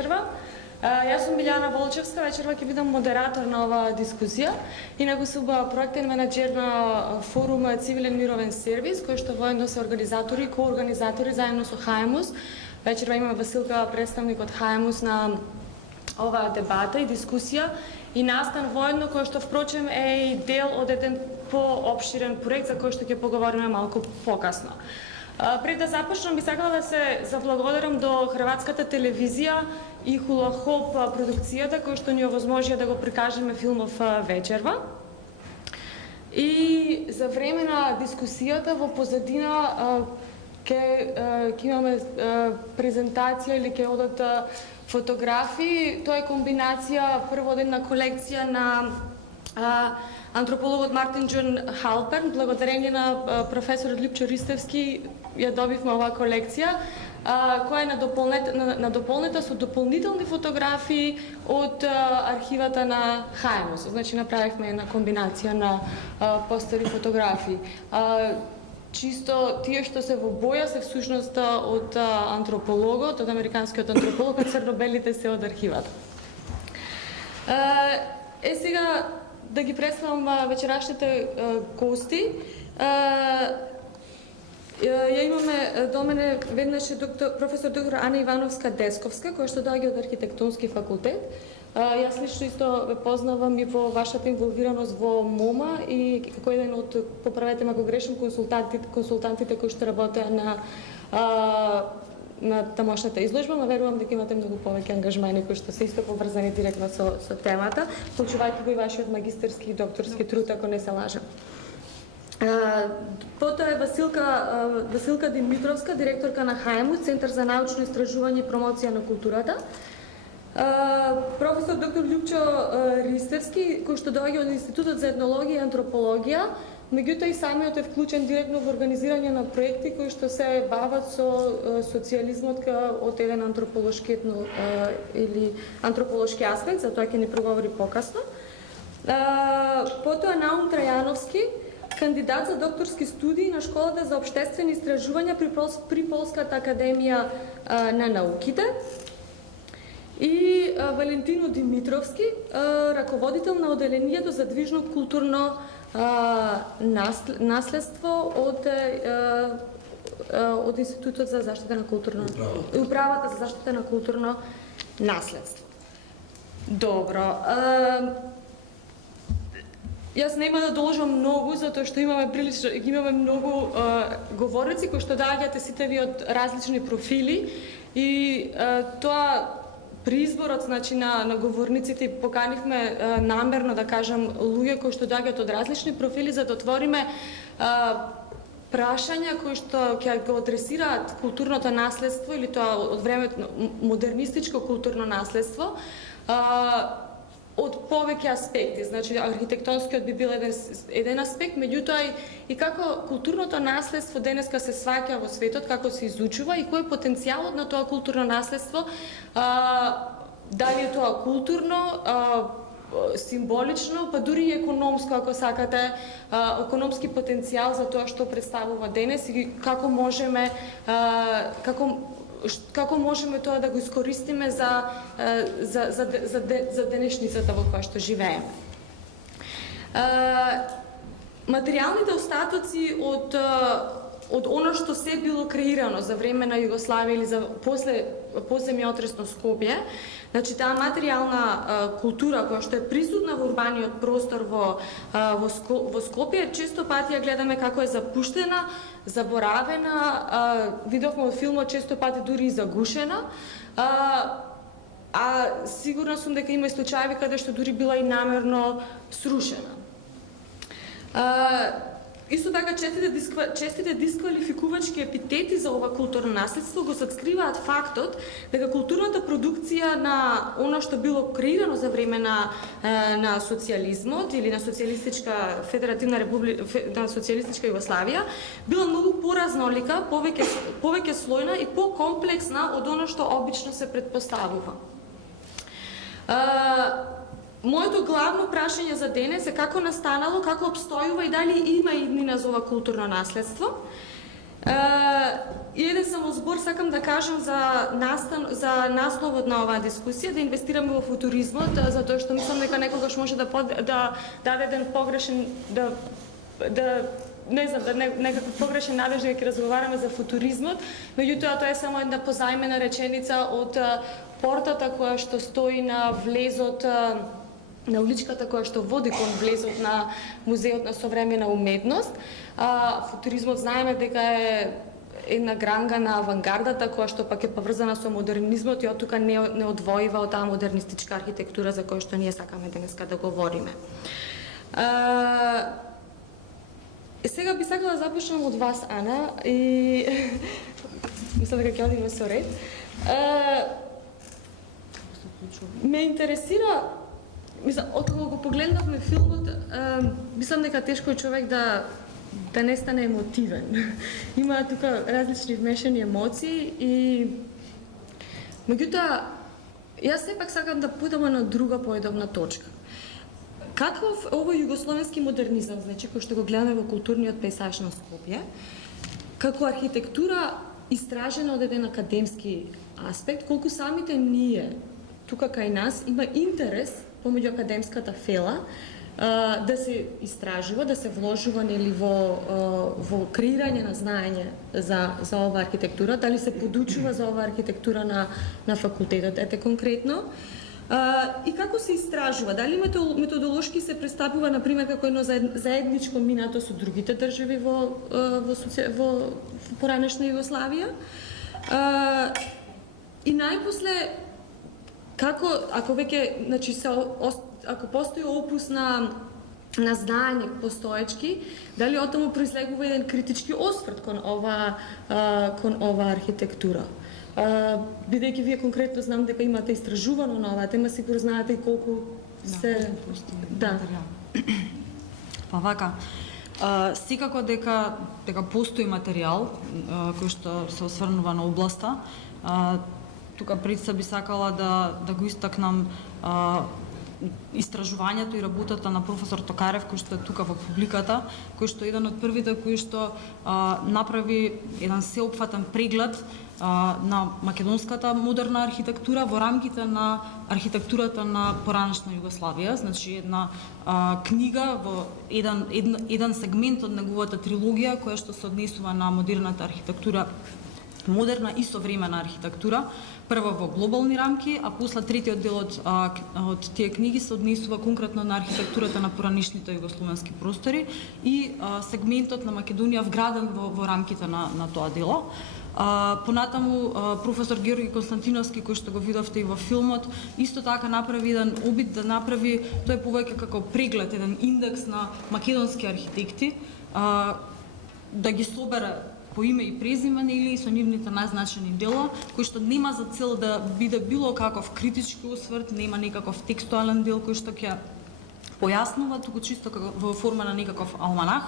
Јас сум Билјана Волчевска, вечерва ќе бидам модератор на оваа дискусија. Инаку сум проектен менаџер на форум Цивилен мировен сервис, кој што воедно се организатори и коорганизатори заедно со ХМУС. Вечерва има Василка, представник од ХМУС на оваа дебата и дискусија и настан воедно, кој што впрочем е и дел од еден поопширен проект за кој што ќе поговориме малку покасно. Пред да започнам, би сакала да се заблагодарам до Хрватската телевизија и Хула Хоп продукцијата, кој што ни овозможија да го прикажеме филмов вечерва. И за време на дискусијата во позадина ќе имаме презентација или ќе одат фотографии. Тоа е комбинација прво од една колекција на антропологот Мартин Джон Халперн. Благодарение на професорот Лјупчо Ристевски ја добивме оваа колекција, која е надополнета со дополнителни фотографии од архивата на ХМУС. Значи направивме една комбинација на постари фотографии. Чисто тие што се во боја се всушност од антропологот, од американскиот антрополог, а црно-белите се од архивата. Сега да ги представам вечерашните гости. Ја имаме до мене веднаш професор доктор Ана Ивановска-Десковска, која што доаѓа од архитектонски факултет. Јас лично исто ве познавам и во вашата инволвираност во МОМА и како еден од, поправете ме ако грешам, консултантите кои што работеа на тамошната изложба, но верувам дека имате многу повеќе ангажмани кои што се исто поврзани директно со темата, вклучувајќи го и вашиот магистарски и докторски труд, ако не се лажам. Потоа е Василка Димитровска, директорка на ХМУС, Центар за научно истражување и промоција на културата. Професор доктор Лјупчо Ристевски, кој што доаѓа од Институтот за етнологија и антропологија, меѓутоа и самиот е вклучен директно во организирање на проекти кои што се бават со социјализмот од еден антрополошки или антрополошки аспект, за тоа ќе ни проговори покасно. Потоа Наум Трајановски, кандидат за докторски студии на Школата за општествени истражувања при Полската академија на науките. И Валентино Димитровски, раководител на оделението за движно културно наследство од Институтот за заштита на културно управата за заштита на културно наследство. Добро. Јас нема да должам многу, затоа што имаме многу говорници кои што доаѓате сите ви од различни профили и тоа при изборот, значи, на говорниците поканивме намерно, да кажам, луѓе кои што доаѓаат од различни профили за да отвориме прашања кои што ќе го адресираат културното наследство или тоа од времето модернистичко културно наследство од повеќе аспекти. Значи, архитектонскиот би бил еден аспект, меѓутоа и како културното наследство денеска се сваќа во светот, како се изучува и кој е потенцијалот на тоа културно наследство, дали е тоа културно, символично, па дури и економско, ако сакате, економски потенцијал за тоа што представува денес и како можеме тоа да го искористиме за денешницата во која што живееме. Материјалните остатоци од оно што се било креирано за време на Југославија или за после земјотресно Скопје, значи таа материјална култура која што е присутна во урбаниот простор во Скопје, често пати ја гледаме како е запуштена, заборавена, видовме од филмот често пати дури и загушена, а сигурна сум дека има и случаи каде што дури била и намерно срушена. Исто така, честите дисквалификувачки епитети за ова културно наследство го садскриваат фактот дека културната продукција на оно што било креирано за време на социјализмот или на социјалистичка федеративна република, на социјалистичка Југославија, била многу поразнолика, повеќе слојна и покомплексна од оно што обично се претпоставува. Моето главно прашање за денес е како настанало, како обстојува и дали има иднина за ова културно наследство. И еден само збор сакам да кажам за насловот на оваа дискусија, да инвестираме во футуризмот, затоа што мислам дека некогаш може да даде еден погрешен не знам, некаков погрешен надеж дека ќе разговараме за футуризмот, меѓутоа тоа е само една позајмена реченица од портата која што стои на влезот на уличката која што води кон влезот на Музеот на современа уметност. Футуризмот знаеме дека е една гранга на авангардата која што пак е поврзана со модернизмот и од тука не одвоива од таа модернистичка архитектура за која што ние сакаме денеска да говориме. Сега би сакала да започнам од вас, Ана, и мислам дека ќе одиме со ред. Ме интересира, мислам, откако го погледнавме филмот, мислам дека тешко е човек да не стане емотивен. Има тука различни вмешани емоции и меѓутоа јас сепак сакам да појдеме на друга поедобна точка. Каков овој југословенски модернизам, значи кој што го гледаме во културниот пејзаж на Скопје, како архитектура истражена од еден академски аспект, колку самите ние тука кај нас има интерес помеѓу академската фела да се истражува, да се вложува нели во креирање на знаење за оваа архитектура, дали се подучува за оваа архитектура на факултетот, ете конкретно. И како се истражува? Дали методолошки се пристапува, например, како едно заедничко минато со другите држави во поранешна Југославија? И најпосле, ако веќе, значи, ако постои опус на знаење постоечки, дали од тому произлегува еден критички осврт кон оваа архитектура? Бидејќи вие конкретно знам дека имате истражувано на оваа тема, сигурно знаете и колку се... Да. Па вака, секако дека постои материјал кој што се осврнува на областа. Тука пред се би сакала да го истакнам истражувањето и работата на професор Токарев, кој што е тука во публиката, кој што е еден од првите кои што направи еден сеопфатен преглед на македонската модерна архитектура во рамките на архитектурата на поранешна Југославија, значи една книга во еден сегмент од неговата трилогија која што се однесува на модерната архитектура, модерна и современа архитектура, прво во глобални рамки, а после третиот дел од тие книги се однесува конкретно на архитектурата на поранешните југословенски простори и сегментот на Македонија вграден во рамките на тоа дело. Понатаму професор Георги Константиновски, кој што го видовте и во филмот, исто така направи еден обид да направи, тој е повеќе како преглед, еден индекс на македонски архитекти, да ги собере по име и презиме или со нивните најзначени дела, кои што нема за цел да биде било каков критички осврт, нема некаков текстуален дел кој што ќе појаснува, туку чисто во форма на некаков алманах.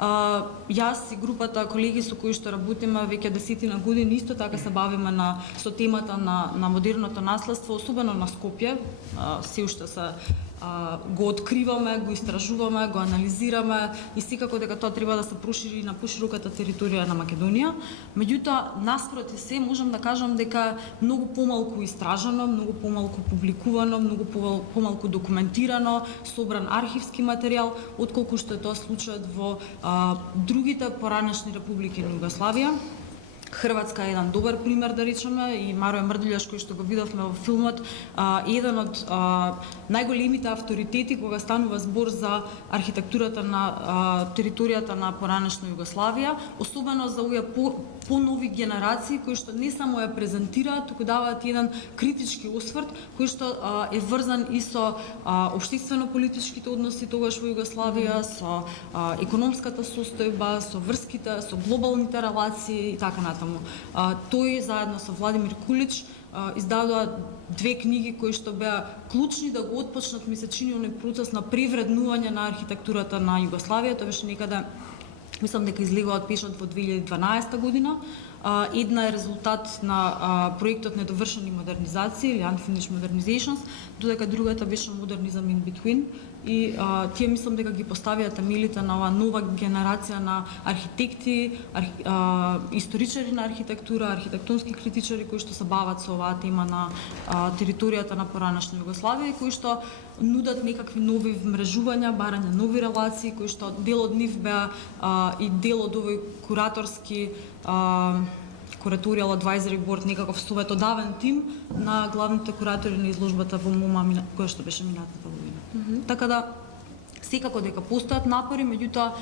Јас и групата колеги со кои што работиме веќе 10 години исто така се бавиме со темата на модерното наследство, особено на Скопје. Се уште го откриваме, го истражуваме, го анализираме и секако дека тоа треба да се прошири на пошироката територија на Македонија. Меѓутоа, наспроти се, можам да кажам дека многу помалку истражано, многу помалку публикувано, многу помалку документирано, собран архивски материјал, отколку што е тоа случајот во другите поранешни републики на Југославија. Хрватска е еден добар пример, да речеме, и Марој Мрдилјаш, кој што го видовме во филмот, еден од најголемите авторитети кога станува збор за архитектурата на територијата на поранешна Југославија, особено за овие понови генерации кои што не само ја презентираат, туку даваат еден критички осврт кој што е врзан и со општествено-политичките односи тогаш во Југославија, со економската состојба, со врските, со глобалните релации и така натаму. Тој заедно со Владимир Кулич издадоа 2 книги кои што беа клучни да го отпочнат, ми се чини, оној процес на превреднување на архитектурата на Југославија. Тоа беше некаде, мислам дека излегува од пишот во 2012 година. Една е резултат на проектот Недовршени модернизации или Unfinished Modernizations, додека другата беше Modernism in Between, и тие мислам дека ги поставија темелите на оваа нова генерација на архитекти, историчари на архитектура, архитектонски критичари кои што се бават со оваа тема на територијата на поранешна Југославија и кои што нудат некакви нови вмрежувања, барање нови релации, кои што дел од нив беа и дел од овој кураторски Curatorial Advisory Board, некаков советодавен тим на главните куратори на изложбата во МОМА која што беше минатата година. Така да секако дека постојат напори, меѓутоа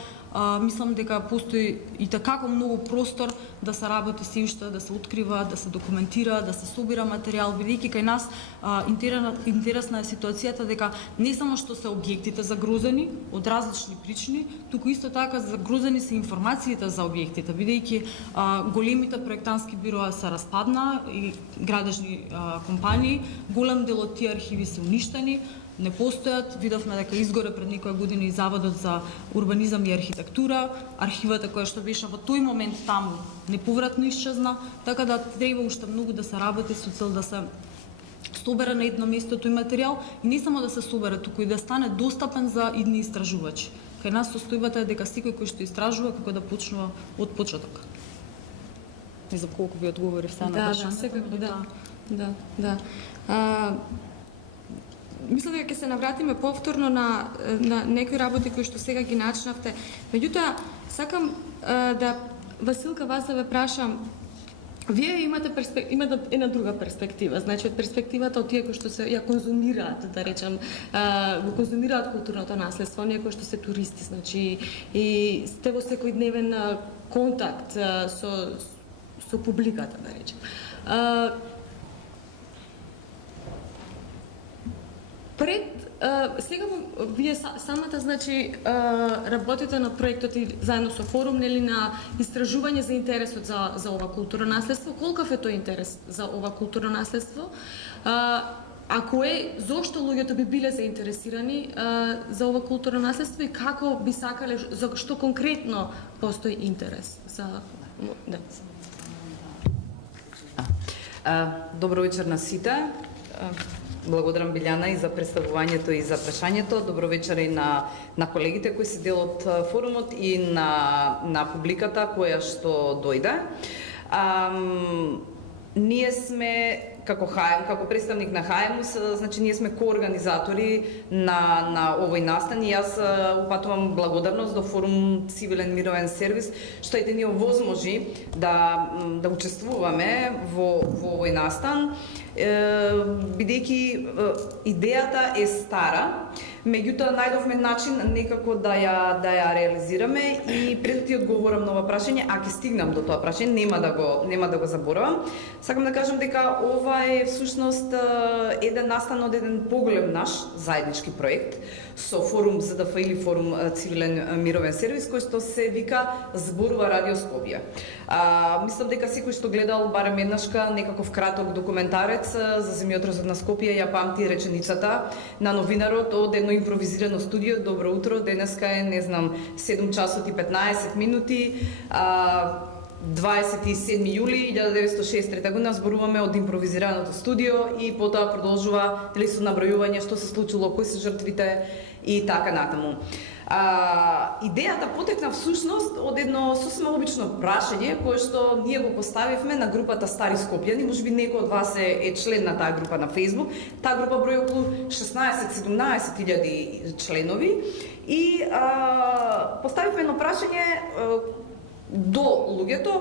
мислам дека постои и такако многу простор да се работи се уште, да се открива, да се документира, да се собира материјал, бидејќи кај нас интересна е ситуацијата дека не само што се објектите загрозени од различни причини, туку исто така загрозени се информациите за објектите, бидејќи големите проектантски бироа се распадна и градежни компании, голем дел од тие архиви се уништени, не постојат. Видовме дека изгоре пред некоја година и Заводот за урбанизам и архитектура, архивата која што беше во тој момент таму неповратно исчезна, така да треба уште многу да се работи со цел да се собере на едно место тој материјал и не само да се собере, туку и да стане достапен за идни истражувачи. Кај нас состојбата е дека секој кој што истражува како да почнува од почеток. Не знам колку ви одговорив сега на прашањето. Да, секако, да. Мислам дека ќе се навратиме повторно на некои работи кои што сега ги начнавте. Меѓутоа, сакам да Василка вас да ве прашам, вие имате една друга перспектива, значи од перспективата од тие кои што се ја конзумираат, да речам, го конзумираат културното наследство, оние кои што се туристи, значи и сте во секојдневен контакт со публиката, да речем. Сега вие самата значи работите на проектот и заедно со форум нели на истражување за интересот за ова културно наследство. Колкав е тој интерес за ова културно наследство? Ако зошто луѓето би биле заинтересирани за ова културно наследство и како би сакале, за што конкретно постои интерес за Добро вечер на сите. Благодарам Билјана и за представувањето и за прашањето. Добро вечер и на колегите кои се дел од форумот и на публиката која што дојде. Ние сме како ХАЕМ, како представник на ХАЕМУС, значи ние сме коорганизатори на овој настан и јас упатувам благодарност до форум Цивилен мировен сервис што ете ни овозможи да учествуваме во овој настан, бидејќи идејата е стара, меѓутоа најдовме начин некако да ја реализираме и пред да ти одговорам на ова прашање, а ќе стигнам до тоа прашање, нема да го заборавам. Сакам да кажам дека ова е всушност еден настан од еден поголем наш заеднички проект со форум ЗДФ или форум Цивилен мировен сервис кој што се вика Зборува Радио Скопје. Мислам дека секој што гледал барем еднашка некаков краток документарец за земјотресот на Скопје ја памти реченицата на новинарот од едно импровизирано студио. Добро утро, денеска е, не знам, 7 часот и 15 минути, 27 јули 1963 година зборуваме од импровизираното студио и потоа продолжува со набројување што се случило, кои се жртвите и така натаму. Идејата потекна всушност од едно сосема обично прашање кое што ние го поставивме на групата Стари Скопјани, можеби некој од вас е член на таа група на Facebook. Таа група брои околу 16-17 илјади членови и поставивме едно прашање до луѓето,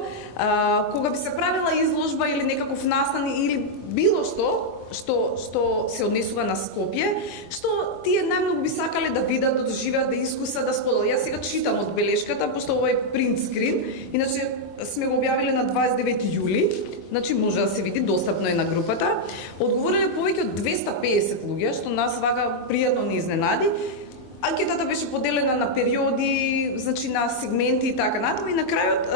кога би се правила изложба или некаков настан или било што се однесува на Скопје, што тие најмногу би сакале да видат, да доживеат, да искусат, да споделат. Јас сега читам од белешката, пошто ова е принт скрин, иначе сме го објавиле на 29 јули, значи може да се види, достапно е на групата. Одговориле повеќе од 250 луѓе, што нас вака пријатно не изненади. Анкетата беше поделена на периоди, значи на сегменти и така натаму и на крајот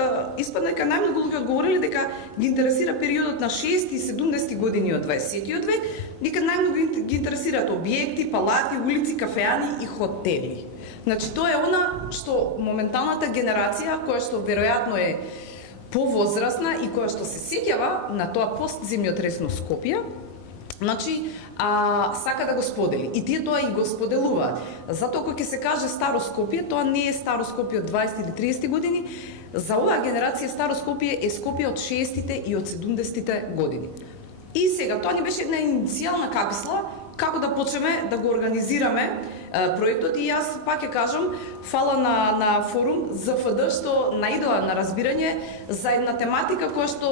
испадна дека најмногу луѓе одговориле дека ги интересира периодот на 60 и 70 години од 20-тиот век, дека најмногу ги интересираат објекти, палати, улици, кафеани и хотели. Значи тоа е она што моменталната генерација која што веројатно е повозрасна и која што се сеќава на тоа постземјотресно Скопје, Значи, сака да го сподели. И тие тоа и го споделуваат. Затоа кога ќе се каже Старо Скопје, тоа не е Старо Скопје од 20 или 30 години. За оваа генерација Старо Скопје е Скопје од 60-тите и од 70-тите години. И сега, тоа ни беше една иницијална капсула како да почнеме да го организираме проектот, и јас пак ќе кажам фала на форум ЗФД што наидоа на разбирање за една тематика која што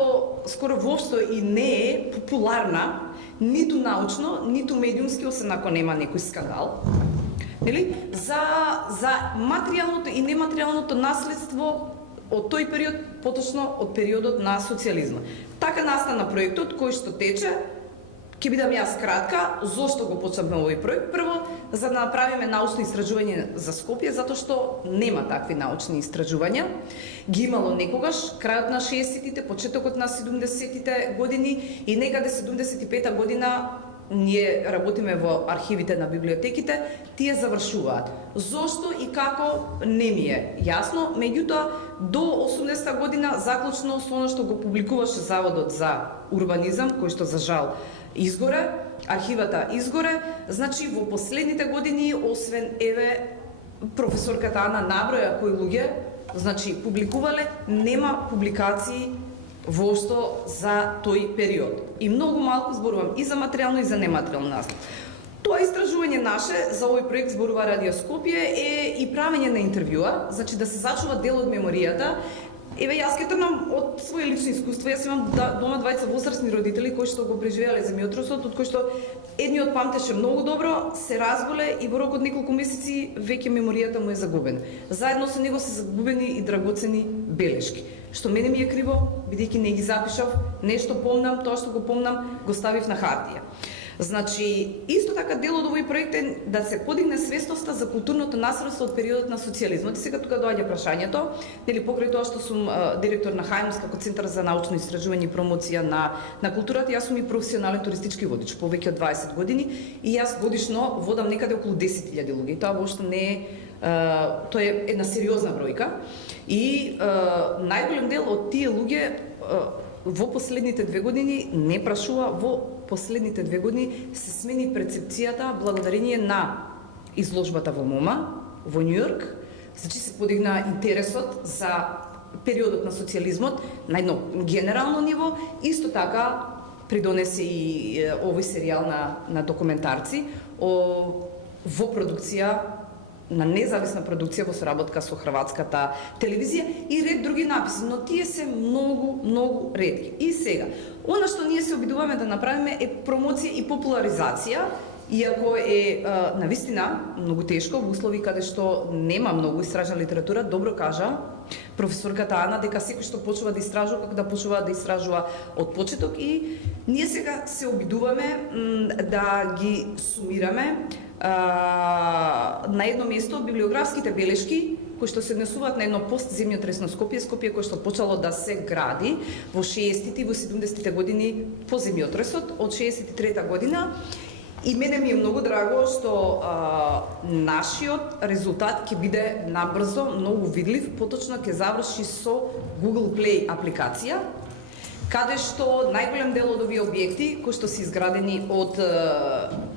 скоро воопшто и не е популарна, ниту научно, ниту медиумски, освен ако нема некој скандал. Нели? За материјалното и нематеријалното наследство од тој период, поточно од периодот на социјализма. Така настана проектот кој што тече. Ќе бидам јас кратка, зошто го почнавме овој проект? Прво, за да направиме научни истражувања за Скопје, затоа што нема такви научни истражувања. Ги имало некогаш, крајот на 60-тите, почетокот на 70-тите години и некаде 75-та година ние работиме во архивите на библиотеките, тие завршуваат. Зошто и како не ми е јасно, меѓутоа до 80-та година заклучно со она што го публикуваше Заводот за урбанизам, кој што за жал изгоре, архивата изгоре, значи во последните години, освен еве професорката Ана наброја кои луѓе, значи публикувале, нема публикации воопшто за тој период. И многу малку зборувам и за материјално и за нематеријално наследство. Тоа истражување наше за овој проект зборува Радио Скопје е и правење на интервјуа, значи да се зачува дел од меморијата. Еве, јас ке тргнам од своје лични искуства. Јас имам дома двајца возрастни родители кои што го преживеале земјотресот, од кој што едниот памтеше многу добро, се разболе и во рок од неколку месеци веќе меморијата му е загубена. Заедно со него се загубени и драгоцени белешки. Што мене ми е криво, бидејќи не ги запишав, нешто помнам, тоа што го помнам, го ставив на хартија. Значи, исто така дел од овој проект е да се подигне свесноста за културното наследство од периодот на социјализмот. И сега тука доаѓа прашањето, нели покрај тоа што сум директор на ХАИМС како Центар за научно истражување и промоција на културата, јас сум и професионален туристички водич повеќе од 20 години и јас годишно водам некаде околу 10.000 луѓе. Тоа воопшто не е тоа е една сериозна бројка. И најголем дел од тие луѓе во последните 2 години не прашува, во последните 2 години се смени перцепцијата благодарение на изложбата во МоМА во Њу Јорк. Значи се подигна интересот за периодот на социјализмот на едно генерално ниво. Исто така придонесе и овој серијал на документарци во продукција, на независна продукција во соработка со хрватската телевизија и ред други написи, но тие се многу ретки. И сега, она што ние се обидуваме да направиме е промоција и популаризација, иако е навистина многу тешко во услови каде што нема многу истражна литература. Добро кажа професорката Ана дека секој што почува да истражува, како да почува да истражува од почеток, и ние сега се обидуваме да ги сумираме на едно место библиографските белешки кои што се однесуваат на едно постземјотресно Скопје, кој што почало да се гради во 60-тите и во 70-тите години по земјотресот од 63-та година. И мене ми е многу драго што нашиот резултат ќе биде набрзо, многу видлив, поточно ќе заврши со Google Play апликација, каде што најголем дел од овие објекти кои што се изградени од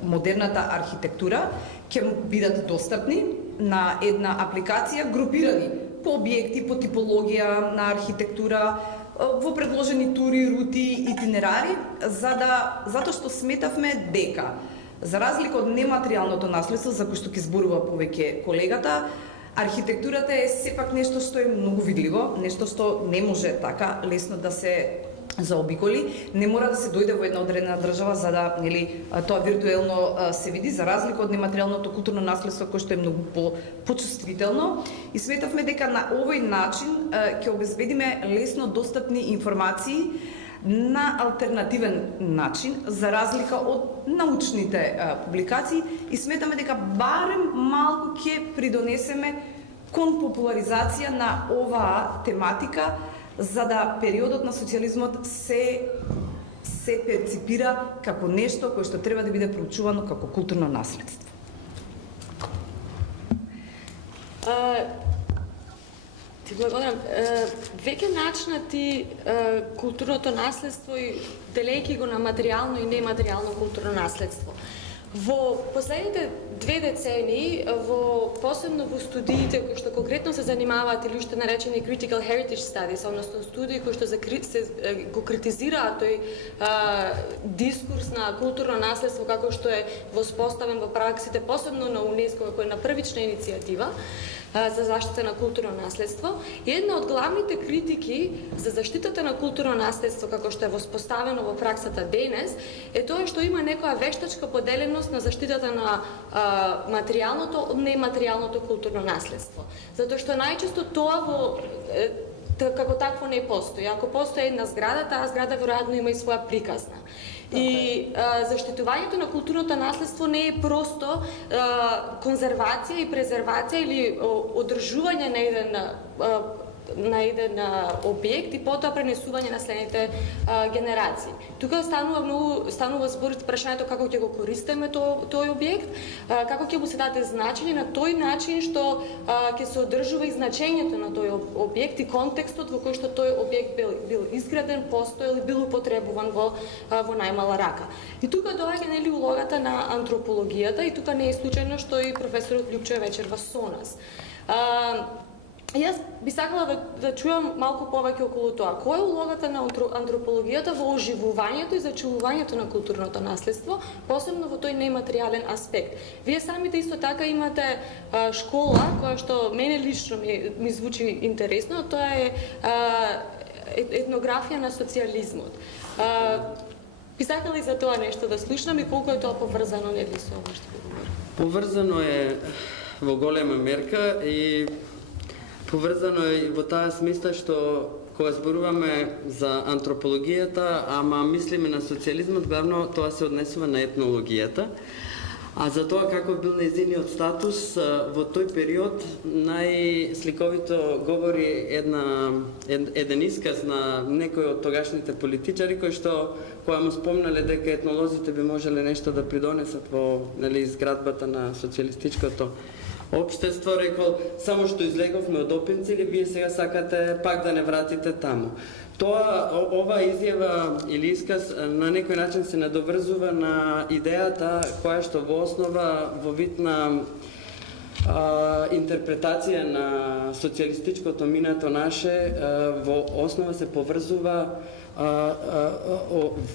модерната архитектура ќе бидат достапни на една апликација, групирани по објекти, по типологија на архитектура, во предложени тури, рути, итинерари, затоа што сметавме дека, за разлика од нематеријалното наследство, за кој што ќе зборува повеќе колегата, архитектурата е сепак нешто што е многу видливо, нешто што не може така лесно да се заобиколи, не мора да се дојде во една одредена држава за да, нели, тоа виртуелно се види, за разлика од нематеријалното културно наследство кој што е многу почувствително. И сметавме дека на овој начин ќе обезбедиме лесно достапни информации на алтернативен начин, за разлика од научните публикации, и сметаме дека барем малку ќе придонесеме кон популаризација на оваа тематика, за да периодот на социјализмот се перципира како нешто кое што треба да биде проучувано како културно наследство. Ти благодарам. Веќе начнати културното наследство и делејќи го на материјално и нематеријално културно наследство. Во последните 2 децении, посебно во студиите кои што конкретно се занимаваат или уште наречени critical heritage studies, односно студии кои што го критизираат тој дискурс на културно наследство како што е воспоставен во праксите, посебно на УНЕСКО кој е на првична иницијатива за заштита на културно наследство. И една од главните критики за заштитата на културно наследство како што е воспоставено во праксата денес е тоа што има некоја вештачка поделеност на заштитата на материјалното од нематеријалното културно наследство. Затоа што најчесто тоа како такво не постои. Ако постои една зграда, таа зграда веројатно има и своја приказна. И заштитувањето на културното наследство не е просто конзервација и презервација или одржување на еден објект и потоа пренесување на следните генерации. Тука станува збор прашањето како ќе го користиме тој објект, како ќе му се даде значење на тој начин што ќе се одржува и значењето на тој објект и контекстот во кој што тој објект бил изграден, постоел и бил употребуван во најмала рака. И тука доаѓа нели улогата на антропологијата и тука не е случајно што и професорот Љупчо е вечерва со нас. Јас би сакала да чујам малку повеќе околу тоа. Која е улогата на антропологијата во оживувањето и зачувувањето на културното наследство, посебно во тој нематеријален аспект? Вие самите исто така имате школа која што мене лично ми звучи интересно, тоа е етнографија на социјализмот. Би сакала и за тоа нешто да слушнам и колку е тоа поврзано нели со ова што говорам? Поврзано е во голема мерка и поврзано е во таа смисла што кога зборуваме за антропологијата, ама мислиме на социјализмот, главно тоа се однесува на етнологијата. А за тоа како бил нејзиниот статус во тој период најсликовито говори еден исказ на некој од тогашните политичари кои што кога му спомнале дека етнолозите би можеле нешто да придонесат во изградбата на социјалистичкото општество, рекол, само што излеговме од Опинци или вие сега сакате пак да не вратите таму. Ова изјава или исказ на некој начин се надоврзува на идејата која што во основа во вид на интерпретација на социјалистичкото минато наше во основа се поврзува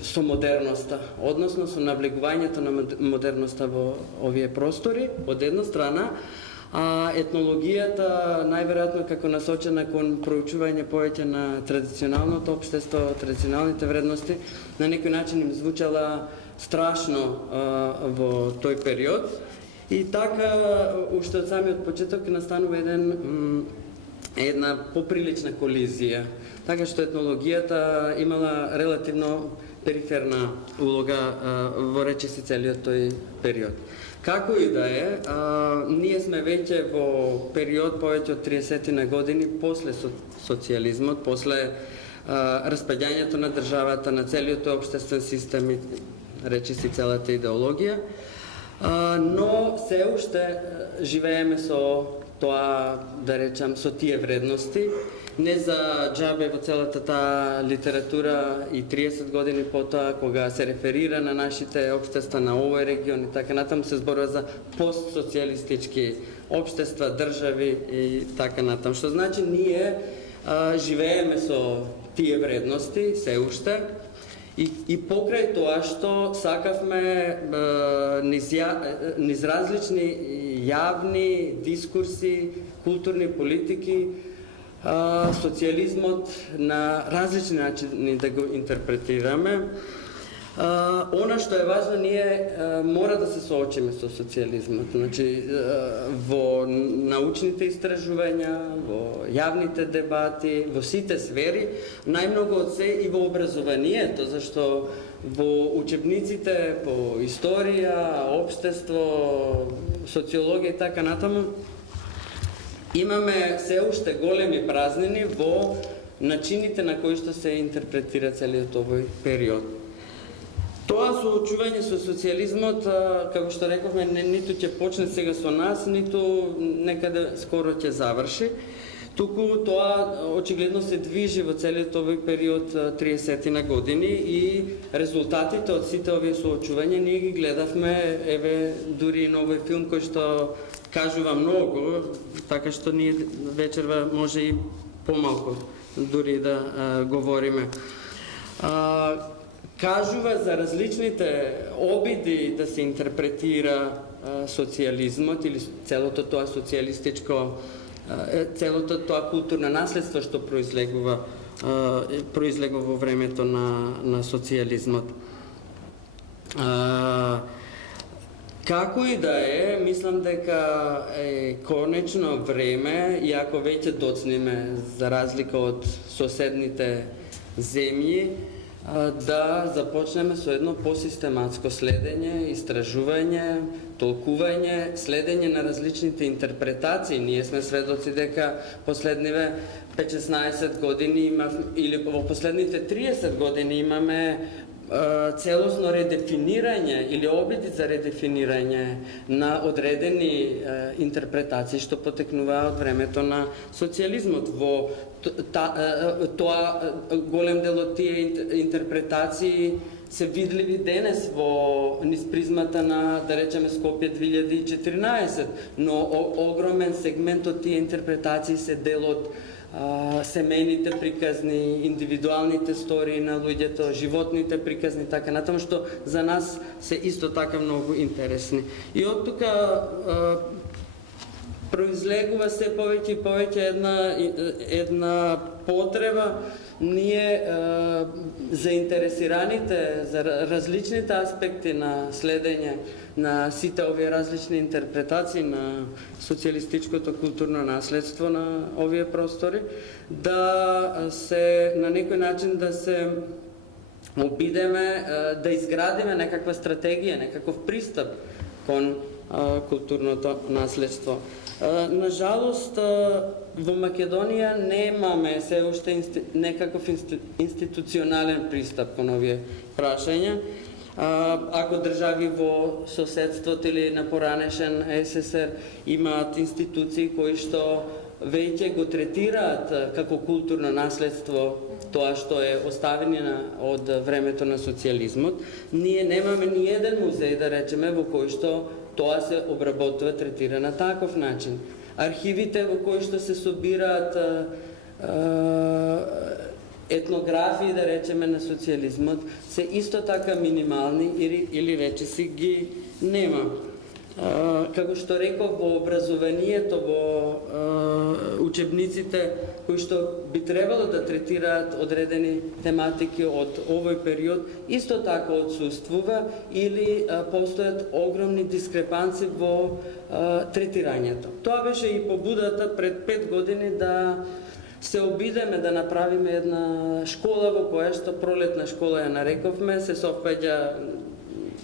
со модерноста, односно со навлегувањето на модерноста во овие простори, од една страна, а етнологијата најверојатно како насочена кон проучување повеќе на традиционалното општество, традиционалните вредности, на некој начин им звучала страшно во тој период. И така, уште од самиот почеток настанува една поприлична колизија, така што етнологијата имала релативно периферна улога во речиси целиот тој период. Како и да е, ние сме веќе во период повеќе од 30 на години после социјализмот, после распаѓањето на државата, на целиот тој општествен систем и речиси целата идеологија, но се уште живееме со тоа, да речам, со тие вредности. Не за џабе во целата таа литература и 30 години потоа, кога се реферира на нашите општества, на овој регион и така натаму, се зборува за постсоцијалистички општества, држави и така натаму. Што значи ние живееме со тие вредности се уште и покрај тоа што сакавме низ различни јавни дискурси, културни политики, социјализмот на различни начини да го интерпретираме. Она што е важно, ние мора да се соочиме со социјализмот. Значи, во научните истражувања, во јавните дебати, во сите сфери, најмногу од се и во образованието, зашто во учебниците по историја, општество, социологија и така натаму, имаме се уште големи празнини во начините на кои што се интерпретира целиот овој период. Тоа соочување со социјализмот, како што рековме, ниту ќе почне сега со нас, ниту некаде скоро ќе заврши. Туку тоа очигледно се движи во целиот овој период 30 на години и резултатите од сите овие соочувања ние ги гледавме, еве дури и на овој филм кој што кажува многу, така што ние вечерва може и помалку дури да говориме. Кажува за различните обиди да се интерпретира социјализмот или целото тоа социјалистичко, целото тоа културно наследство што произлегува во времето на социјализмот. Како и да е, мислам дека е конечно време, иако веќе доцнеме за разлика од соседните земји, да започнеме со едно посистематско следење, истражување, толкување, следење на различните интерпретации. Ние сме сведоци дека последниве 5-16 години или во последните 30 години имаме целосно редефинирање или обиди за редефинирање на одредени интерпретации што потекнуваа од времето на социјализмот. Во тоа голем дел од тие интерпретации се видливи денес во низ призмата на, да речеме, Скопје 2014, но огромен сегмент од тие интерпретации се дел од семејните приказни, индивидуалните истории на луѓето, животните приказни, така натаму, што за нас се исто така многу интересни. И од тука произлегува се повеќе и повеќе една потреба ние заинтересираните за различните аспекти на следење на сите овие различни интерпретации на социјалистичкото културно наследство на овие простори, да се на некој начин да се обидеме да изградиме некаква стратегија, некаков пристап кон културното наследство. На жалост, во Македонија немаме се уште некаков институционален пристап кон овие прашања. Ако држави во соседството или на поранешен СССР имаат институции кои што веќе го третираат како културно наследство тоа што е оставено од времето на социјализмот, ние немаме ни еден музеј, да речеме, во кој што тоа се обработува, третира на таков начин. Архивите во кои што се собираат етнографии, да речеме, на социјализмот, се исто така минимални или речиси ги нема. Како што реков, во образованието, во учебниците кои што би требало да третираат одредени тематики од овој период, исто така отсуствува или постојат огромни дискрепанци во третирањето. Тоа беше и побудата пред 5 години да се обидеме да направиме една школа во која што пролетна школа ја нарековме, се совпаѓа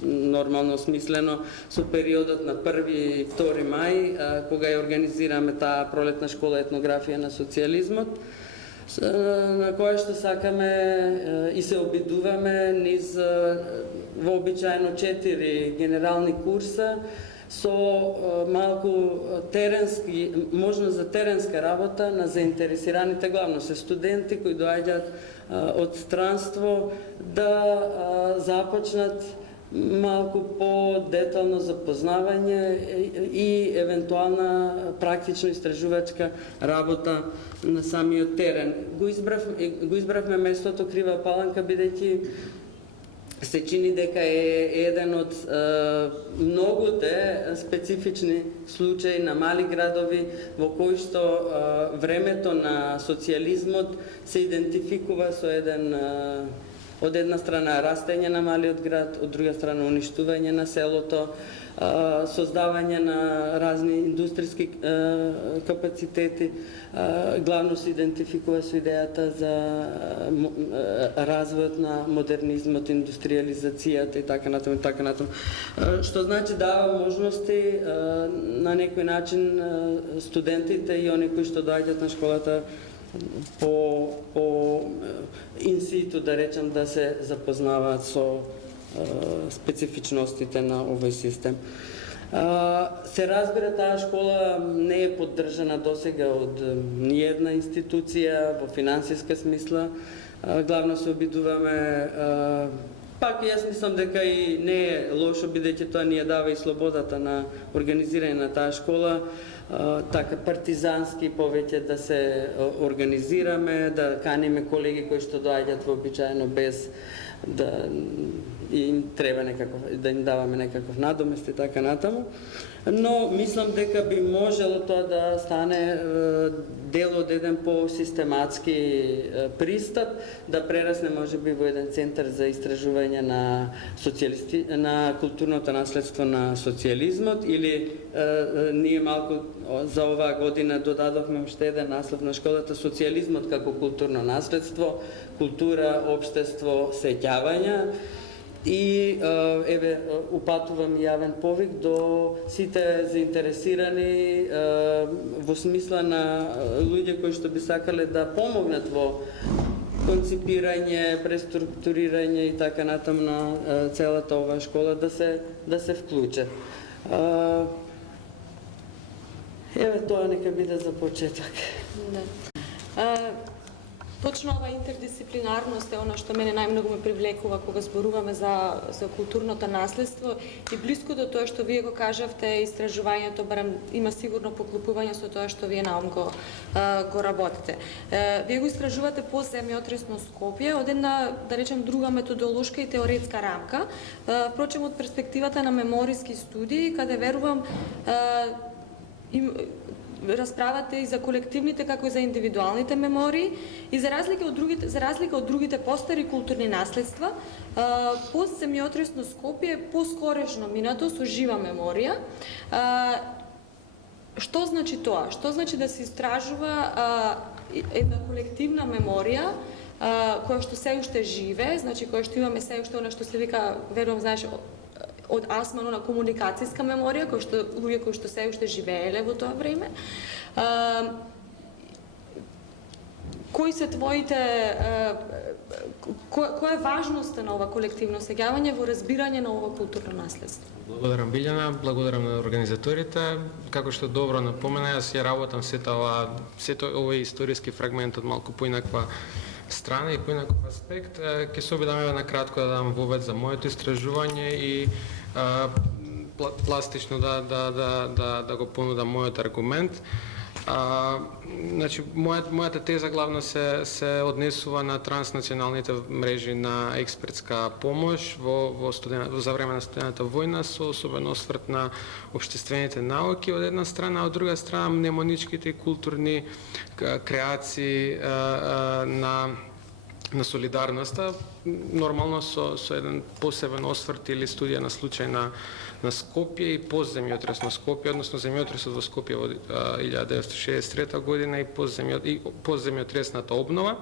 нормално смислено со периодот на 1 и 2 мај, кога ја организираме таа пролетна школа етнографија на социјализмот, на која што сакаме и се обидуваме низ вообичаено 4 генерални курса со малку теренски, можност за теренска работа на заинтересираните, главно се студенти кои доаѓаат од странство, да започнат малку по-детално запознавање и евентуална практично истражувачка работа на самиот терен. Го избравме местото Крива Паланка бидејќи се чини дека е еден од многуте специфични случаи на мали градови во кои што времето на социјализмот се идентификува со од една страна растење на малиот град, од друга страна уништување на селото, создавање на разни индустријски капацитети, главно се идентификува со идејата за развојот на модернизмот, индустриализацијата и така натаму, што значи дава можности на некој начин студентите и они кои што доаѓаат на школата по инситу, да речем, да се запознаваат со специфичностите на овој систем. Се разбира, таа школа не е поддржана досега од ниедна институција во финансиска смисла. Главно се обидуваме, пак јас мислам дека и не е лошо, бидејќи тоа ни ја дава и слободата на организирање на таа школа, така партизански повеќе да се организираме, да каниме колеги кои што доаѓаат вообичаено без да им треба некаков, да им даваме некаков надомест и така натаму. Но мислам дека би можело тоа да стане дел од еден по-систематски пристап, да прерасне можеби во еден центар за истражување на културното наследство на социјализмот, или ние малку за оваа година додадовме уште еден наслов на школата: социјализмот како културно наследство, култура, општество, сеќавања. И еве упатувам јавен повик до сите заинтересирани во смисла на луѓе кои што би сакале да помогнат во конципирање, преструктурирање и така натаму на целата оваа школа, да се вклучат. Еве тоа нека биде за почеток. Точно ова интердисциплинарност е она што мене најмногу ме привлекува кога зборуваме за културното наследство, и блиску до тоа што вие го кажавте, истражувањето барем има сигурно поклопување со тоа што вие наум го работите. Вие го истражувате по земјотресно Скопје од една, да речем, друга методолошка и теоретска рамка, впрочем од перспективата на мемориски студии, каде верувам расправате и за колективните како и за индивидуалните мемории, и за разлика од другите постари културни наследства, постсемиотресно Скопје е поскорешно минато со жива меморија. Што значи тоа? Што значи да се истражува една колективна меморија која што се уште живе, значи која што имаме се уште она што се вика, верувам, знаеш, од Асмано на комуникацијска меморија, кој што луѓе кои што се уште живееле во тоа време. Кои се твоите која е важноста на ова колективно сеќавање во разбирање на ова културно наследство? Благодарам, Билјана, благодарам на организаторите. Како што добро напомена, јас ја работам сето овој историски фрагмент од малку поинаква страна и поинаков аспект. Ќе се обидам еве на кратко да дам вовед за моето истражување и пластично да го понудам мојот аргумент. Значи, мојата теза главно се однесува на транснационалните мрежи на експертска помош за време на студената војна, со особен осврт на општествените науки од една страна, а од друга страна мнемоничките и културни креации на солидарноста, нормално со еден посебен осврт или студија на случај на Скопје и постземјотрес на Скопје, односно земјотресот во Скопје во 1963 година и постземјотресната обнова.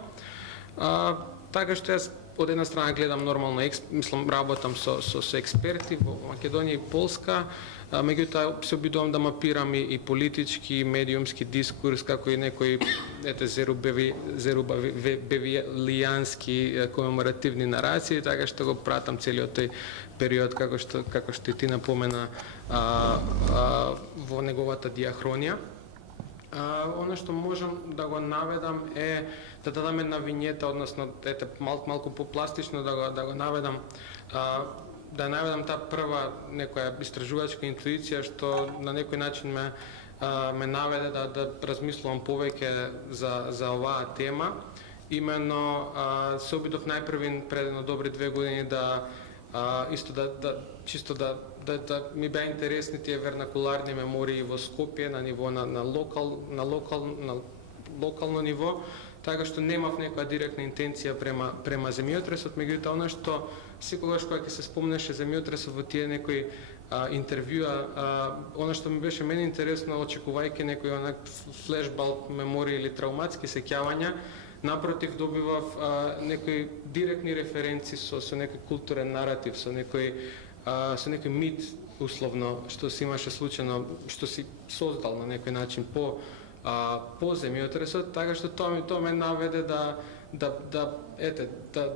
Така што јас од една страна гледам нормално, мислам, работам со експерти во Македонија и Полска, меѓутоа се обидувам да мапирам и политички, и медиумски дискурс, како и некои зерубевијански комеморативни нарации, така што го пратам целиот тој период, како што и ти напомена, во неговата диахронија. Оно што можам да го наведам е да дадам една винјета, односно малку попластично да го наведам, да наведам таа прва некоја истражувачка интуиција што на некој начин ме наведе да размислувам повеќе за оваа тема. Именно се обидов најпрви пред едно добри 2 години чисто да ми беа интересни тие вернакуларни мемории во Скопје на ниво на локално ниво, така што немав некоја директна интенција према земјотресот, меѓутоа она што секогаш кога ќе се спомнеше земјотресот во тие некои интервјуа, она што ми беше мене интересно, очекувајќи некој онак флешбалк мемории или травматски сеќавања, напротив добивав некои директни референци со некој културен наратив, со некој мит условно што се имаше случајно, што си создал на некој начин по земјотресот, така што тоа ме наведе да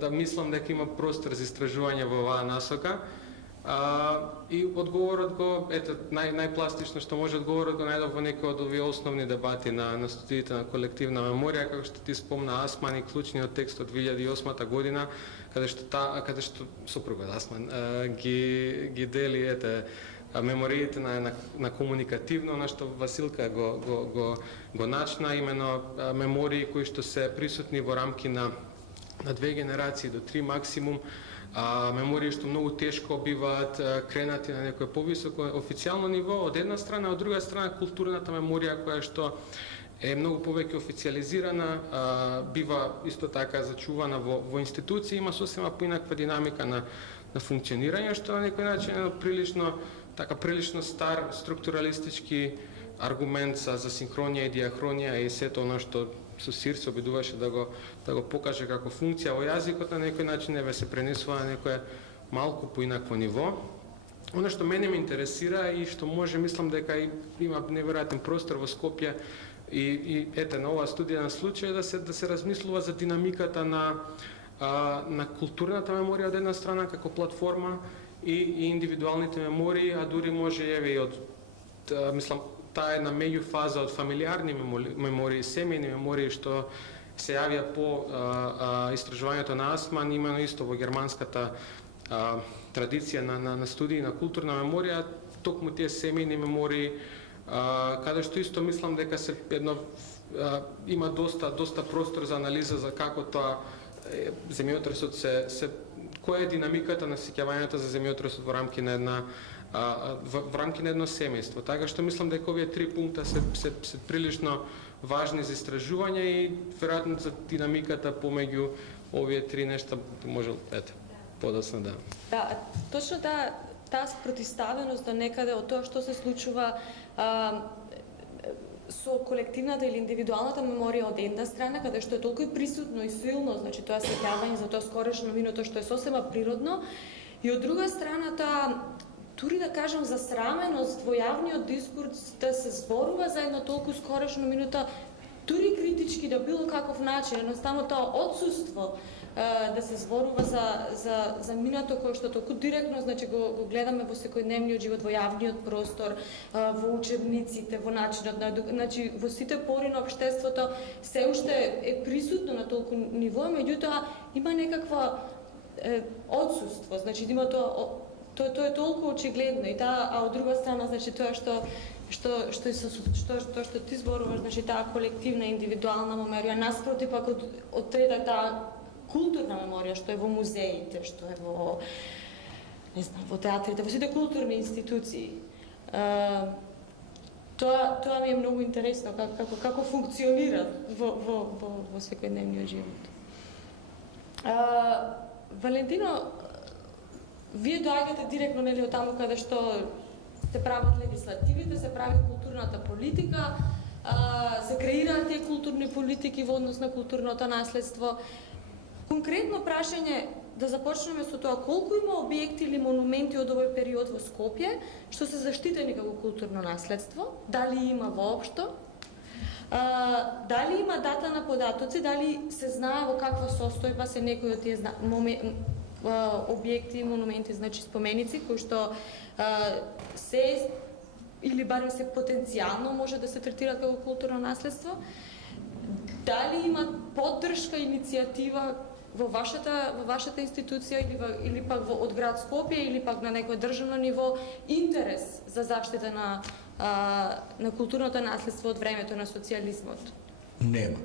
мислам дека има простор за истражување во оваа насока. И одговорот го, ето, најпластично што може одговорот го најдов во некои од овие основни дебати на студиите на колективна меморија, како што ти спомна Асман и клучниот текст од 2008 година, каде што сопругот Асман ги дели мемориите на комуникативно, на што Василка го начна, имено мемории кои што се присутни во рамки на 2 генерации до 3 максимум, мемории што многу тешко биваат кренати на некој повисоко официјално ниво, од една страна, од друга страна културната меморија која што е многу повеќе официализирана, бива исто така зачувана во институции, има сосема поинаква динамика на функционирање, што на некој начин е прилично стар структуралистички аргумент за синхронија и диахронија и сето оно што Сосир се обидуваше да го покаже како функција во јазикот, на некој начин се пренесува на некое малку поинакво ниво. Оно што мене ме интересира и што може, мислам дека има неверојатен простор во Скопје и на оваа студија на случај да се размислува за динамиката на културната меморија од една страна како платформа и индивидуалните мемории, а дури може и од мислам таа една меѓуфаза од фамилиарни мемории, семејни мемории што се јавија по истражувањето на Асман, имено исто во германската традиција на студии на културна меморија, токму тие семејни мемории, каде што исто мислам дека се има доста простор за анализа за како тоа земјотресот која е динамиката на сеќавањето за земјотресот во рамки на едно семејство. Така што мислам дека овие 3 пункта се прилично важни за истражување и веројатно за динамиката помеѓу овие 3 нешта може подоцна да. Да, точно таа спротиставеност до некаде од тоа што се случува со колективната или индивидуалната меморија од една страна, каде што е толку присутно и силно, значи тоа сеќавање за тоа скорешно минуто што е сосема природно, и од друга страна таа дури да кажам засраменост во јавниот дискурс да се зборува за едно толку скорешно минуто, дури критички на било каков начин, едноставно тоа отсуство да се зборува за минато кој што толку директно, значи го гледаме во секојдневниот живот, во јавниот простор, во учебниците, во начинот на значи во сите пори на општеството се уште е присутно на толку ниво, меѓутоа има некаква отсуство, значи има тоа е толку очигледно и а од друга страна, значи тоа што ти зборуваш, значи таа колективна индивидуална меморија, наспроти пак од трета таа културна меморија што е во музеите, што е во во театрите, во сите културни институции. Тоа ми е многу интересно како функционира во секојдневниот живот. Валентино, вие доаѓате директно нели од таму каде што се прават легислативите, се прави културната политика, се креираат тие културни политики во однос на културното наследство. Конкретно прашање да започнеме со тоа колку има објекти или монументи од овој период во Скопје што се заштитени како културно наследство, дали има воопшто, дали има дата на податоци, дали се знае во каква состојба се некои од тие објекти и монументи, значи споменици кои што се или барем се потенцијално може да се третираат како културно наследство. Дали има поддршка, иницијатива во вашата институција или пак од град Скопје или пак на некој државно ниво интерес за заштита на културното наследство од времето на социјализмот? Нема.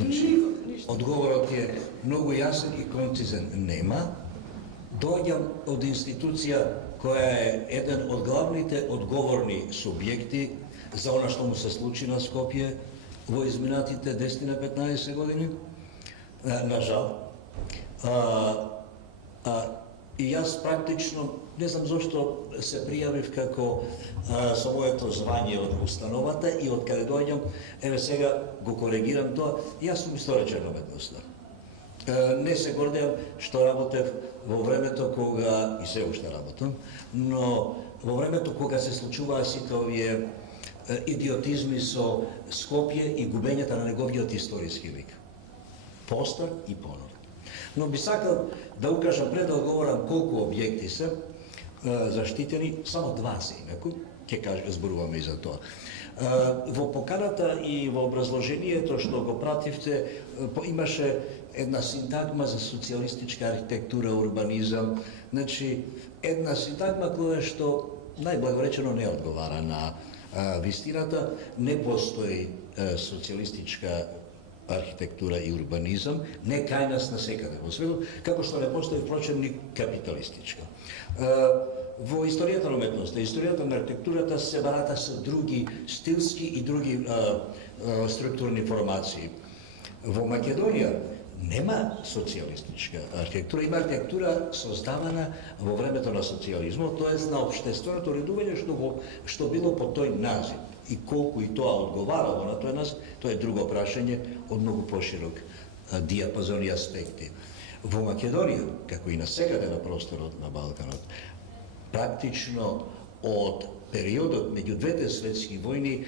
Значи, одговорот е многу јасен и концизен. Нема. Доаѓам од институција која е еден од главните одговорни субјекти за она што му се случи на Скопје во изминатите 10-15 години, на жал. И јас практично, не знам зошто се пријавив како со моето звање од установата и од каде доаѓам, еве сега го коригирам тоа, јас сум историчар на уметноста. Не се гордеам што работев во времето кога, и се уште работам, но во времето кога се случуваа сите овие идиотизми со Скопје и губењата на неговиот историски лик. Постар и понов. Но би сакал да укажам пред да одговорам колку објекти се, заштитени, само два се инаку, ќе зборуваме и за тоа. Во поканата и во образложението што го пративте, имаше една синтагма за социјалистичка архитектура, урбанизам, значи една синтагма која што најблагоречено не одговара на вистината, не постои социјалистичка архитектура и урбанизам, не кај нас насекаде во светот, како што не постои впрочем ни капиталистичка. Во историјата на уметноста, историјата на архитектурата се барата со други стилски и други структурни формации. Во Македонија нема социјалистичка архитектура, има архитектура создавана во времето на социјализмот, тоест на општественото редување што било по тој назив. И колку и тоа одговарало на тој назив, тоа е друго прашање од многу поширок диапазон и аспекти. Во Македонија, како и насекаде на просторот на Балканот, практично од периодот меѓу двете светски војни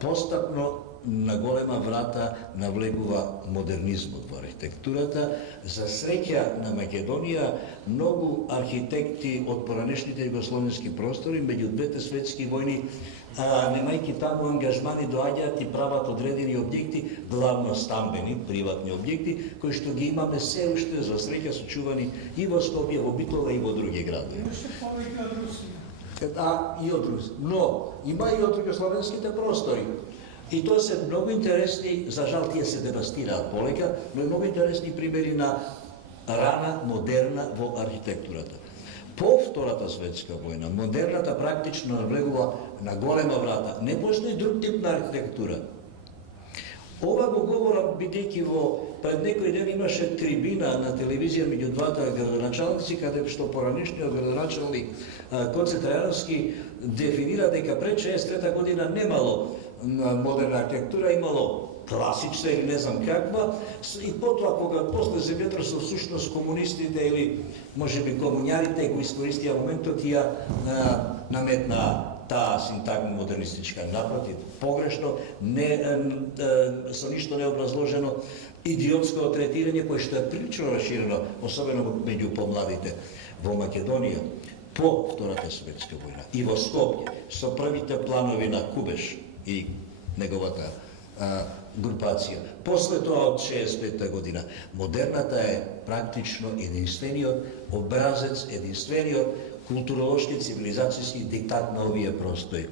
постапно на голема врата навлегува модернизмот во архитектурата. За среќа на Македонија, многу архитекти од поранешните југословенски простори меѓу двете светски војни, немајќи таму ангажмани, доаѓаат и прават одредени објекти, главно стамбени, приватни објекти, кои што ги имаме се уште за среќа сочувани и во Скопје, во Битола и во други градови. Имаше повеќе од Русија. И од Русија. Но има и од југословенските простори. И тоа се многу интересни, за жал тие се девастираат полека, но и многу интересни примери на рана модерна во архитектурата. По Втората светска војна, модерната практично навлегува на голема врата. Не постои друг тип на архитектура. Ова го говорам бидејќи пред некој ден имаше трибина на телевизија меѓу двата градоначалници, каде што поранешниот градоначалник Коце Трајановски дефинира дека пред 63 година немало модерна архитектура, имало класична или не знам каква, и потоа кога после земјотресот всушност комунистите или можеби комуњарите го искористија моментот и ја наметна таа синтагма модернистичка. Напротив, погрешно, со ништо не образложено, идиотско третирање кое што е прилично расширено, особено меѓу помладите. Во Македонија, по Втората светска војна и во Скопје, со првите планови на Кубеш и неговата групација. После тоа од 65 година, модерната е практично единствениот образец, единствениот културолошки, цивилизацијски диктат на овие простори.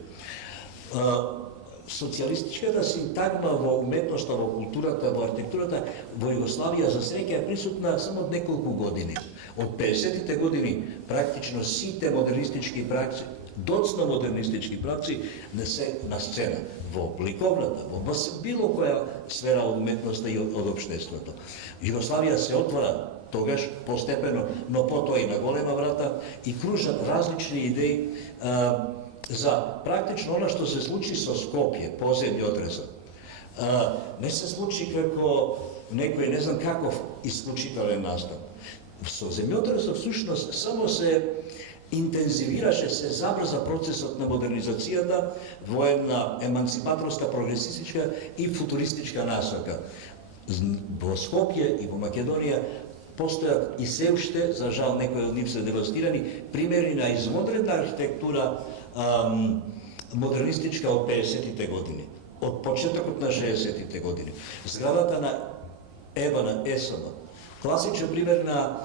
Социјалистичката синтагма во уметноста, во културата, во архитектурата во Југославија за среќа е присутна само од неколку години. Од 50-тите години практично сите модернистички пракси, доцна модернистички пракси не се на сцена во ликовната, во било која сфера од уметноста и од општеството. Југославија се отвора тогаш постепено, но потоа и на голема врата и кружат различни идеи за практично она што се случи со Скопје по земјотресот. Не се случи како некој не знам каков исклучителен настап. Со земјотресот всушност само се интензивираше, се забрза процесот на модернизацијата во една емансипаторска, прогресистичка и футуристичка насока. Во Скопје и во Македонија постојат и се уште, за жал некои од нив се девастирани, примери на извонредна архитектура модернистичка од 50-тите години, од почетокот на 60-тите години. Зградата на Ева на ЕСМ, класичен пример на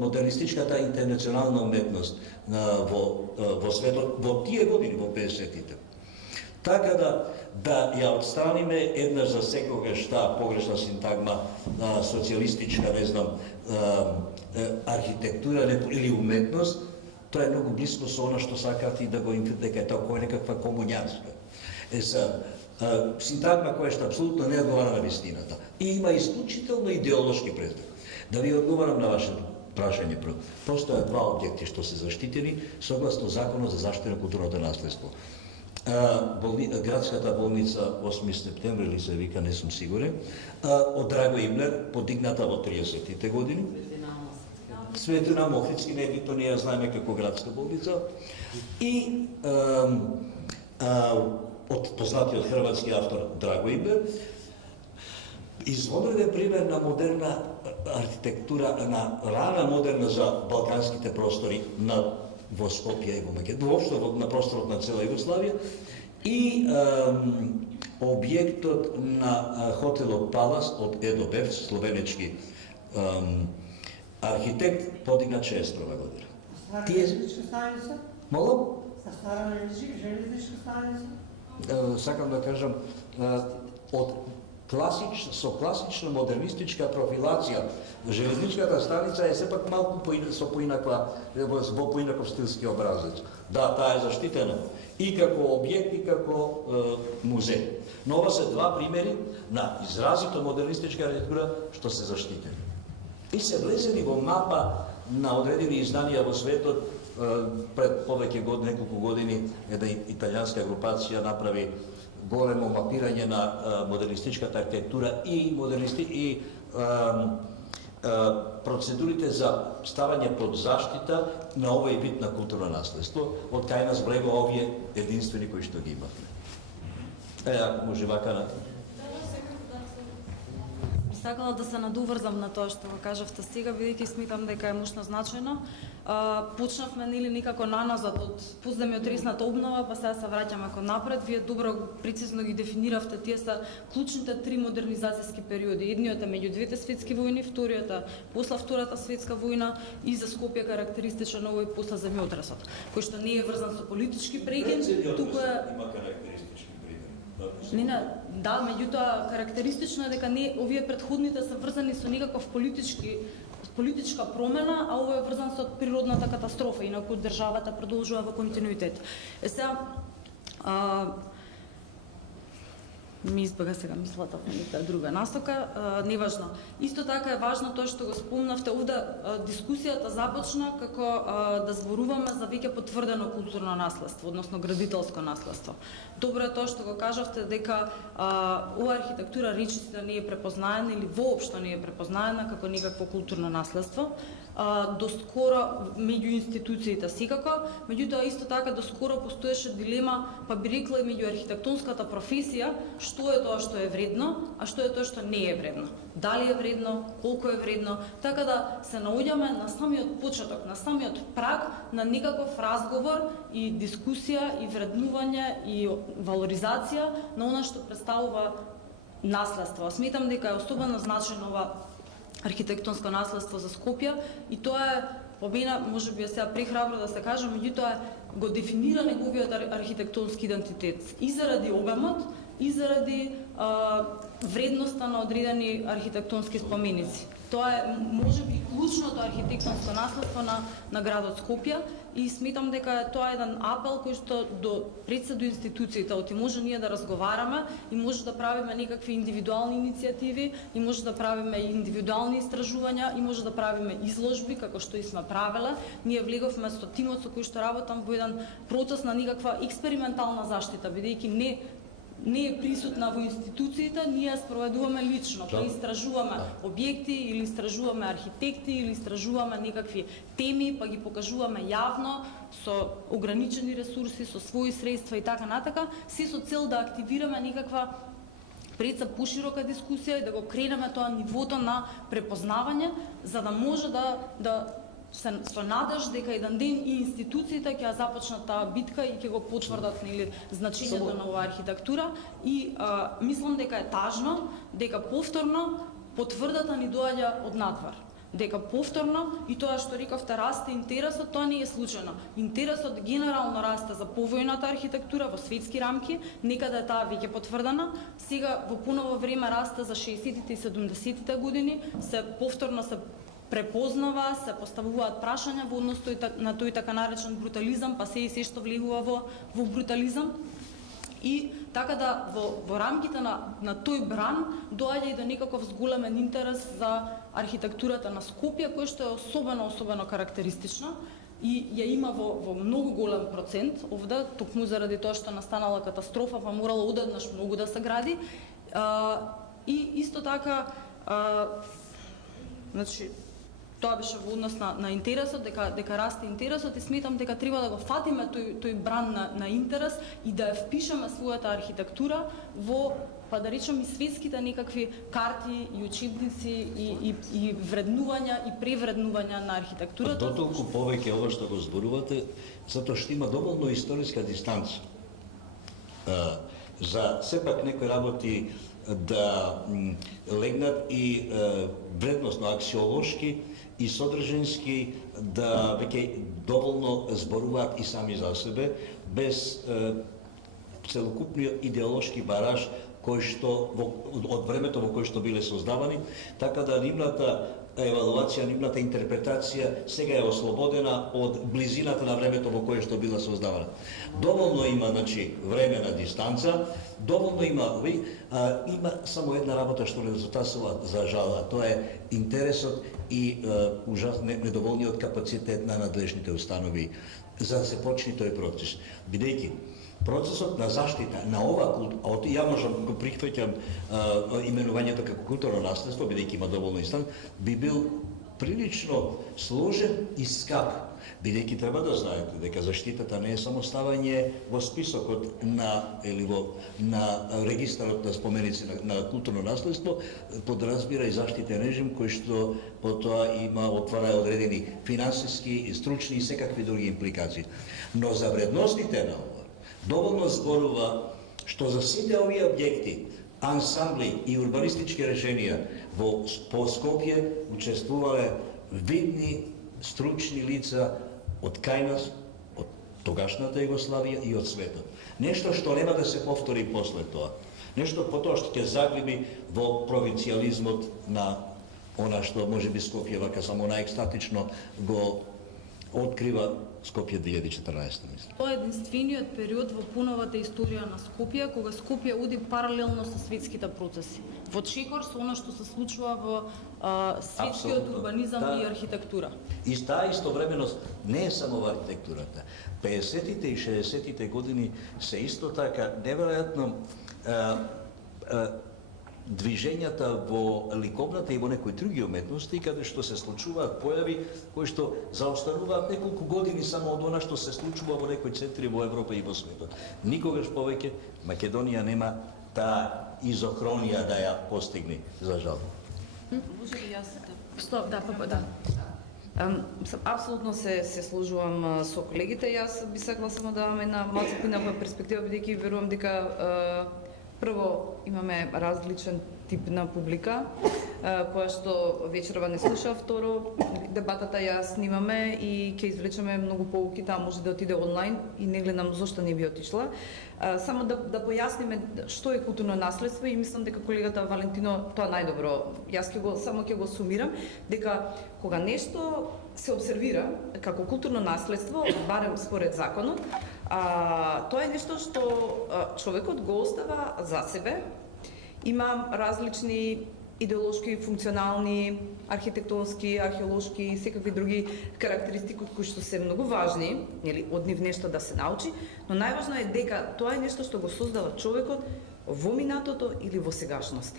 модернистичката интернационална уметност во светот во тие години, во 50-тите. Така да ја отстраниме еднаш за секогаш таа погрешна синтагма социјалистичка, не знам, архитектура или уметност, тоа е многу близко со она што сакат и да го дека е тоа некаква комуњарска. Синтагма која што апсолутно не одговара на вистината и има исклучително идеолошки представ. Да ви одговарам на вашето прашање прво. Постојат два објекти што се заштитени согласно Законот за заштита на културното наследство. Градската болница 8 септември или се вика, не сум сигурен, од Драго Ибнер, подигната во 30-тите години. Светина Мохридски, не е битно, ние ја знаеме како градска болница. И од познатиот хрватски автор Драго Ибнер, Изводен пример на модерна архитектура, на рана модерна за балканските простори во Скопје и во Македонија, воопшто на просторот на цела Југославија, и објектот на хотелот Палас од Едо Беф, словенечки архитект, подигна 6 година. Стара Тие- железничка станица? Молам? Sa stara железничка станица? Сакам да кажам, со класична модернистичка профилација, железничката станица е сепак малку со во поинаков стилски образец. Да, таа е заштитена и како објект и како музеј. Но ова се два примери на изразито модернистичка архитектура што се заштитени. И се влезени во мапа на одредени изданија во светот. Пред повеќе неколку години една италијанска групација направи големо мапирање на модернистичката архитектура и процедурите за ставање под заштита на овој вид на културно наследство, од кај нас влегува овие единствени кои што ги имавме. Ако може вака Сакала да се надуврзам на тоа што го кажавте сега, бидејќи сметам дека е мощно значајно. Почнавме некако наназад од постдемиотресната обнова, па сега се враќаме кон напред. Вие добро прецизно ги дефиниравте, тие се клучните 3 модернизацијски периоди. Едниот е меѓу двете светски војни, вториот е после Втората светска војна и за Скопје карактеристичен овој после земјотресот, кој што не е врзан со политички прегин, туку е има карактеристички примери. Не, да, меѓутоа карактеристично е дека не овие претходните се врзани со некаков политичка промена, а ово е врзан со природната катастрофа, инаку државата продолжува во континуитет. Сега ми избега сега мислата во нека друга насока, неважно. Исто така е важно тоа што го спомнавте овде, дискусијата започна како да зборуваме за веќе потврдено културно наследство, односно градителско наследство. Добро е тоа што го кажавте дека оваа архитектура речиси не е препознаена или воопшто не е препознаена како некакво културно наследство. Доскоро меѓу институциите секако, меѓутоа исто така доскоро постоеше дилема, па би рекла и меѓу архитектонската професија, што е тоа што е вредно, а што е тоа што не е вредно. Дали е вредно, колку е вредно, така да се наоѓаме на самиот почеток, на самиот праг на некаков разговор и дискусија и вреднување и валоризација на она што представува наследство. Сметам дека е особено значајно ова архитектонско наследство за Скопје и тоа е по мене можеби е сега прехрабро да се каже, меѓутоа го дефинира неговиот архитектонски идентитет и заради обемот и заради вредноста на одредени архитектонски споменици. Тоа е можеби клучното архитектонско наследство на градот Скопје и сметам дека тоа е еден апел кој што пред се до институциите, оти може ние да разговараме и може да правиме некакви индивидуални иницијативи и може да правиме индивидуални истражувања и може да правиме изложби како што и сме правеле. Ние влеговме со тимот со кој што работам во еден процес на некаква експериментална заштита, бидејќи не е присутна во институциите, ние ја спроведуваме лично, па истражуваме објекти или истражуваме архитекти или истражуваме некакви теми, па ги покажуваме јавно со ограничени ресурси, со своји средства и така натака, се со цел да активираме некаква преца поширока дискусија и да го кренеме тоа нивото на препознавање, за да може да со надеж дека еден ден и институциите ќе започнат таа битка и ќе го потврдат значењето на оваа архитектура и мислам дека е тажно дека повторно потврдата ни доаѓа од надвор. Дека повторно и тоа што рековте расте интересот, тоа не е случајно. Интересот генерално расте за повојната архитектура во светски рамки, некаде е таа веќе потврдена. Сега во поново време расте за 60-тите и 70-тите години, повторно се препознава, се поставуваат прашања во однос на тој така наречен брутализам, па се и се што влегува во брутализам. И така да во рамките на тој бран доаѓа и до некаков зголемен интерес за архитектурата на Скопје, кој што е особено карактеристична и ја има во многу голем процент овде, токму заради тоа што настанала катастрофа, па морало одеднаш многу да се гради. И исто така, значи, тоа беше во однос на интересот, дека расте интересот и сметам дека треба да го фатиме тој бран на интерес и да ја впишеме својата архитектура во, па да речем, и светските некакви карти и учебници и вреднувања и превреднувања на архитектурата. Дотолку повеќе ова што го зборувате, затоа што има доволно историска дистанца. За сепак некои работи да легнат и вредносно аксиолошки и содржински да веќе доволно зборуваат и сами за себе, без целокупниот идеолошки бараж кој што од времето во кој што биле создавани, така да нивната евалуација, нивната интерпретација сега е ослободена од близината на времето во кое што била создавана. Доволно има, значи, времена дистанца, доволно има, има само една работа што резултатува за жала, тоа е интересот и недоволниот капацитет на надлежните установи за да се почне тој процес. Бидејќи процесот на заштита на ова култура, ја можам го прихваќам именувањето како културно наследство, бидејќи има доволно истан, би бил прилично сложен и скап, бидејќи треба да знаете дека заштитата не е само ставање во списокот на регистарот на споменици на културно наследство, подразбира и заштитен режим кој што потоа отвара одредени финансиски, стручни и секакви други импликации. Но за вредностите на доволно зборува што за сите овие објекти, ансамбли и урбанистички решенија по Скопје учествувале видни стручни лица од кај нас, од тогашната Југославија и од светот. Нешто што нема да се повтори после тоа. Нешто потоа што ќе заглиби во провинцијализмот на она што можеби Скопје вака само наекстатично го открива Скопје 2014, мислам. Тоа е единствениот период во пуновата историја на Скопје кога Скопје уди паралелно со светските процеси. Во чекор со она што се случува во светскиот урбанизам и архитектура. И таа истовременост не е само во архитектурата. 50-тите и 60-тите години се исто така неверојатно движењата во ликовната и во некои други уметности, каде што се случуваат појави кои што заостануваат неколку години само од она што се случува во некои центри во Европа и во светот. Никогаш повеќе Македонија нема таа изохронија да ја постигне, за жал. Може ли јас Апсолутно се сложувам со колегите. Јас би сакала само да давам една малку поинаква перспектива, бидејќи верувам дека прво имаме различен тип на публика која што вечерва не слуша, второ дебатата ја снимаме и ќе извлечеме многу поуки, таа може да отиде онлайн и не гледам зошто не би отишла. Само да појасниме што е културно наследство и мислам дека колегата Валентино тоа најдобро. Јас ќе го сумирам дека кога нешто се обсервира како културно наследство, барем според законот, тоа е нешто што човекот го остава за себе. Има различни идеолошки, функционални, архитектонски, археолошки и секакви други карактеристики кои што се многу важни, нели, од нив нешто да се научи, но најважно е дека тоа е нешто што го создава човекот во минатото или во сегашноста.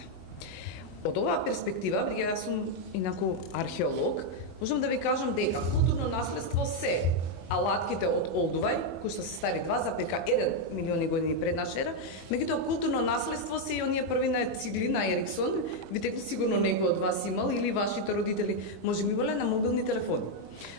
Од оваа перспектива, бидејќи јас сум инаку археолог, можам да ви кажам дека културно наследство се алатките од Олдувај, кои што се стари 2,1 милиони години пред наша ера, меѓутоа културно наследство се и оние првите цигли на Ериксон, видете сигурно некој од вас имал или вашите родители може би имале на мобилни телефони.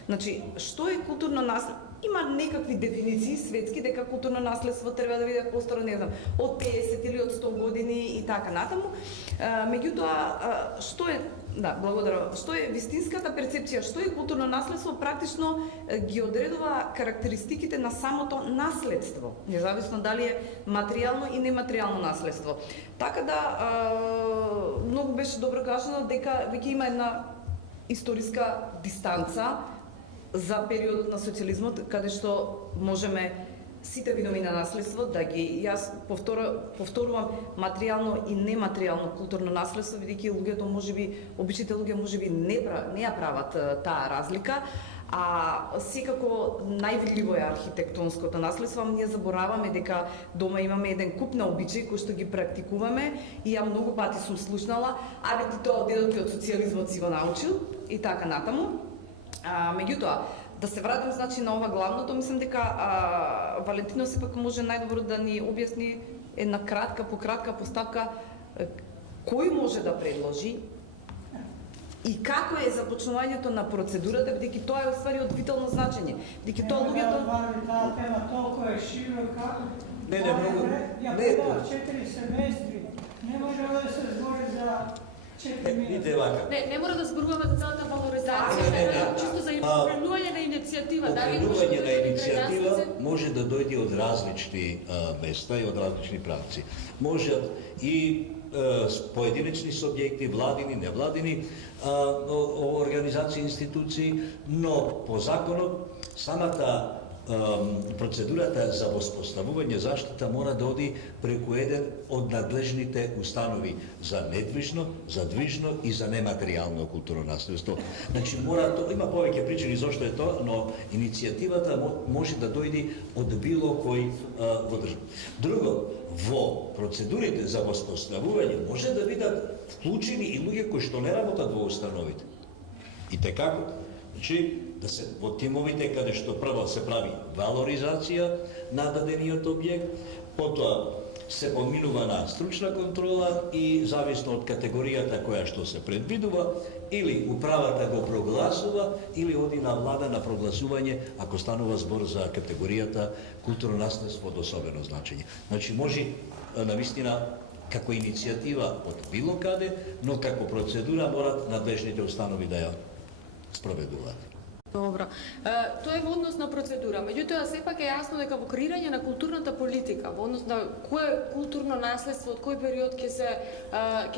Значи, што е културно наследство? Има некакви дефиниции светски дека културно наследство треба да биде постаро, не знам, од 50 или од 100 години и така натаму. Меѓутоа, што е благодарам. Што е вистинската перцепција, што е културно наследство, практично ги одредува карактеристиките на самото наследство, независно дали е материјално и нематеријално наследство. Така да, многу беше добро кажано дека веќе има една историска дистанца за периодот на социјализмот, каде што можеме сите видови на наследство да ги, јас повторувам, материјално и нематеријално културно наследство, бидејќи луѓето можеби, обичните луѓе можеби не ја прават таа разлика, Секако највидливо е архитектонското наследство, а ние забораваме дека дома имаме еден куп на обичаи кои што ги практикуваме и ја многу пати сум слушнала, абе ти тоа делот од социјализмот си го научил и така натаму. Меѓутоа, да се вратим значи на ова главното, мислам дека Валентино сепак може најдобро да ни објасни една кратка поставка кој може да предложи и како е започнувањето на процедурата, бидејќи тоа е уствари од витално значење. Бидејќи тоа луѓето Таа тема толку е широка. Не, многу. Ја пред 4 семестри. Не може да се збори за 4 минути. Видите вака. Не мора да зборуваме за целата валоризација, чисто за покренување на иницијатива. Покренување на иницијатива може да дојде од различни места и од различни правци. Можат и поединечни субјекти, владини, невладини, организации, институции, но по законот самата процедурата за воспоставување заштита мора да оди преку еден од надлежните установи за недвижно, за движно и за нематеријално културно наследство. Значи има повеќе причини зошто е тоа, но иницијативата може да дојде од било кој во држава. Друго, во процедурите за воспоставување може да бидат вклучени и луѓе кои што не работат во установите. И текако, значи да се во тимовите каде што прво се прави валоризација на дадениот објект, потоа се поминува на стручна контрола и зависно од категоријата која што се предвидува, или управата го прогласува, или оди на влада на прогласување ако станува збор за категоријата културно наследство од особено значење. Значи може навистина како иницијатива од било каде, но како процедура морат надлежните установи да ја спроведуваат. Добро. Тоа е во однос на процедура. Меѓутоа, сепак е јасно дека во креирање на културната политика, во однос на кое културно наследство, од кој период ќе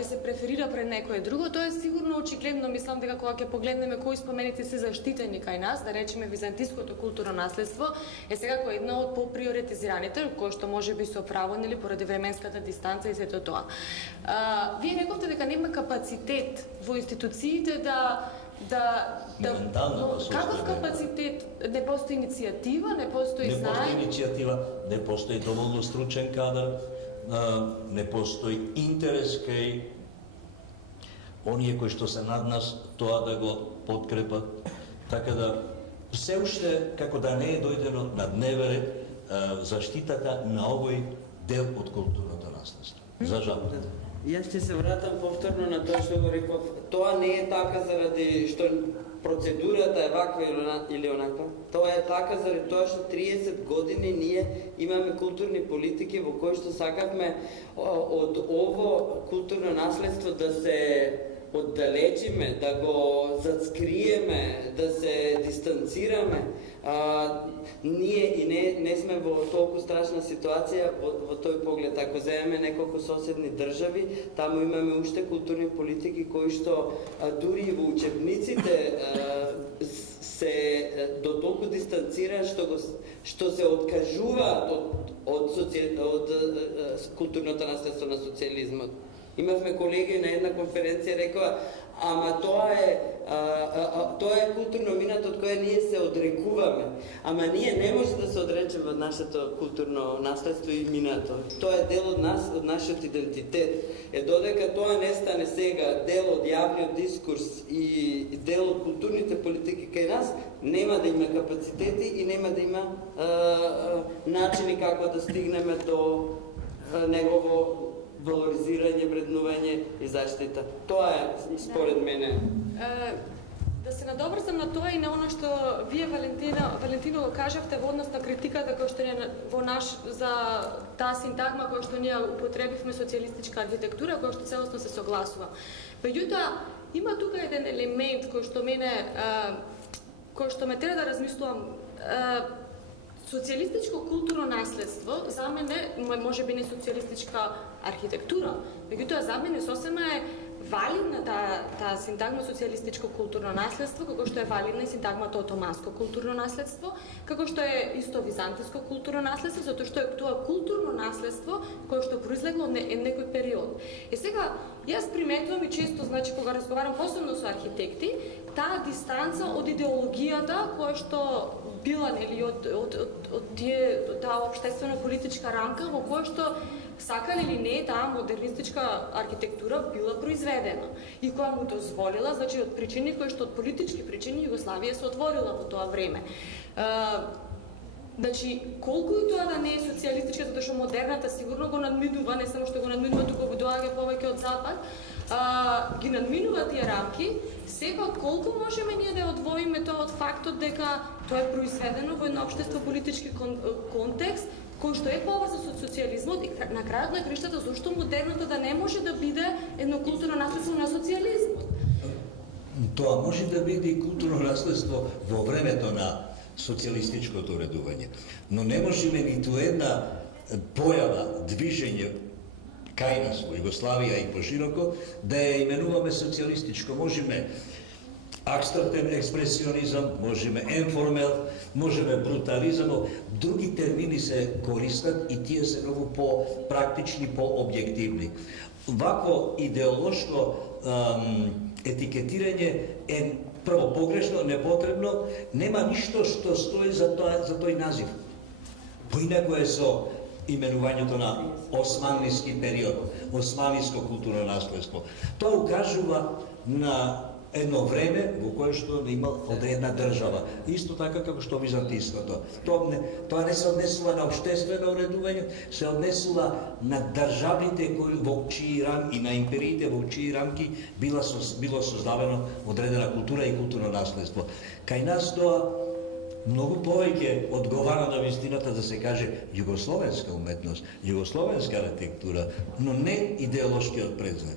се преферира пред некое друго, тоа е сигурно очигледно. Мислам дека кога ќе погледнеме кои споменици се заштитени кај нас, да речеме византиското културно наследство, е секако едно од поприоритизираните, кој што можеби со право нели поради временската дистанца и сето тоа. Вие рековте дека нема капацитет во институциите каков капацитет? Не постои иницијатива, не постои знаење? Не постои иницијатива, не постои доволно стручен кадар, не постои интерес кај оние кои што се над нас тоа да го подкрепат. Така да се уште како да не е дојдено на дневен ред заштитата на овој дел од културното наследство. За жал. Јас ќе се вратам повторно на тоа што го реков. Тоа не е така заради што процедурата е ваква или онаква. Тоа е така заради тоа што 30 години ние имаме културни политики во кои што сакавме од ово културно наследство да се оддалечиме, да го зацкриеме, да се дистанцираме. Ние и не сме во толку страшна ситуација во тој поглед. Ако земеме неколку соседни држави, таму имаме уште културни политики кои што дури и во учебниците се до толку дистанцира што се откажуваат од културното наследство на социјализмот. Имавме колеги на една конференција рекоа, ама тоа е културно минато од кое ние се одрекуваме. Ама ние не може да се одречеме од нашето културно наследство и минато. Тоа е дел од нас, од нашиот идентитет. Додека тоа не стане сега дел од јавниот дискурс и дел од културните политики кај нас, нема да има капацитети и нема да има начини како да стигнеме до негово валоризирање, вреднување и заштита. Тоа е, според мене. Да се надобрзам на тоа и на оно што вие, Валентино, го кажавте во однос на критиката која што во наш за таа синтагма која што ние употребивме социјалистичка архитектура, која што целосно се согласува. Меѓутоа, има тука еден елемент кој што ме тера да размислувам. Социјалистичко културно наследство за мене можеби не социјалистичка архитектура, меѓутоа за мене сосема е валидна таа синтагма социјалистичко културно наследство, како што е валидна и синтагмата отоманско културно наследство, како што е исто византиско културно наследство, затоа што е тоа културно наследство кое што произлегло од некој период. Сега, јас приметувам и често, значи, кога разговарам посебно со архитекти, таа дистанца од идеологијата која што била, нели, од таа општествено-политичка рамка во која што сакале или не, таа модернистичка архитектура била произведена и која му дозволила, значи од причини кои што од политички причини Југославија се отворила во тоа време. Значи, колку и тоа да не е социјалистичка, затоа што модерната сигурно го надминува, не само што го надминува, туку го доаѓа повеќе од запад, ги надминува тие рамки, сепак колку можеме ние да одвоиме тоа од фактот дека тоа е произведено во едно општество-политички контекст, кој што е поврзан со социјализмот и на крајот на краиштата зошто модерното да не може да биде едно културно наследство на социјализмот? Тоа може да биде и културно наследство во времето на социјалистичкото уредување, но не можеме ниту една појава, движење кај нас во Југославија и пошироко да ја именуваме социјалистичко. Можеме абстрактен експресионизам, можеме енформел, можеме брутализам, други термини се користат и тие се многу по-практични, по-објективни. Вако идеолошко етикетирање е прво погрешно, непотребно, нема ништо што стои за тој назив. Поинаку е со именувањето на османлиски период, османлиско културно наследство. Тоа укажува на едно време во кое што имал одредна држава. Исто така како што византиското. Тоа не се однесува на општествено уредување, се однесува на државните во чии рамки и на империите во чии рамки било создавено одредена култура и културно наследство. Кај нас тоа многу повеќе одговара на вистината да се каже југословенска уметност, југословенска архитектура, но не идеолошкиот предзнак.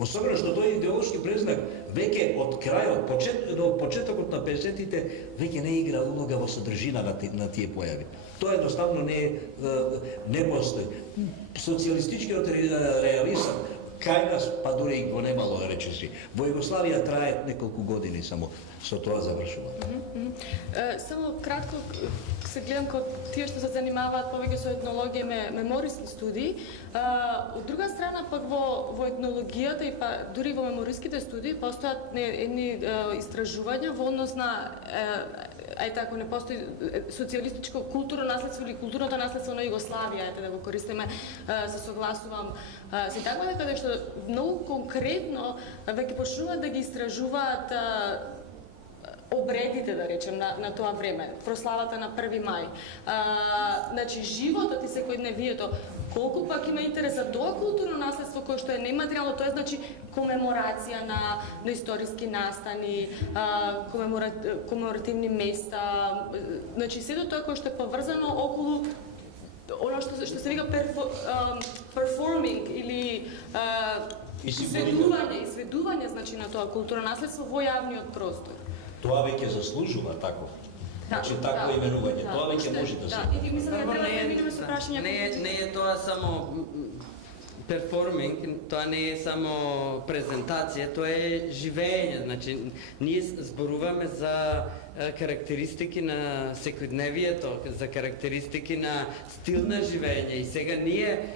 Особено што тој идеолошки презнак веќе од крајот, до почетокот на 50-тите, веќе не игра улога во содржина на тие појави. Тоа едноставно не постои. Социјалистичкиот реализам кај нас, па дури и го немало, речиси. Во Југославија трае неколку години само, со тоа завршувам. Само кратко се гледам како тие што се занимаваат повеќе со етнологија, мемориски студии. Од друга страна, пак во етнологијата и па дури во мемориските студии постојат едни истражувања во однос на ако не постои социјалистичко културно наследство или културното наследство на Југославија, да го користиме, се согласувам се така дека што многу конкретно веќе почнуваат да ги истражуваат обредите, да речем, на тоа време, прославата на 1 мај. Значи, животот и секојдневието, колку пак има интерес за тоа културно наследство кое што е нематеријално, тоа е, значи, комеморација на историски настани, комеморативни места, значи, сето тоа кое што е поврзано околу оно што се вика перформинг или изведување, значи, на тоа културно наследство во јавниот простор. Тоа веќе заслужува тако. Значи, тако именување. Тоа веќе може да се. Да, и мислам дека треба да преминеме со прашања. Не е тоа само перформинг, тоа не е само презентација, тоа е живење. Значи, ние зборуваме за карактеристики на секојдневието, за карактеристики на стил на живење и сега ние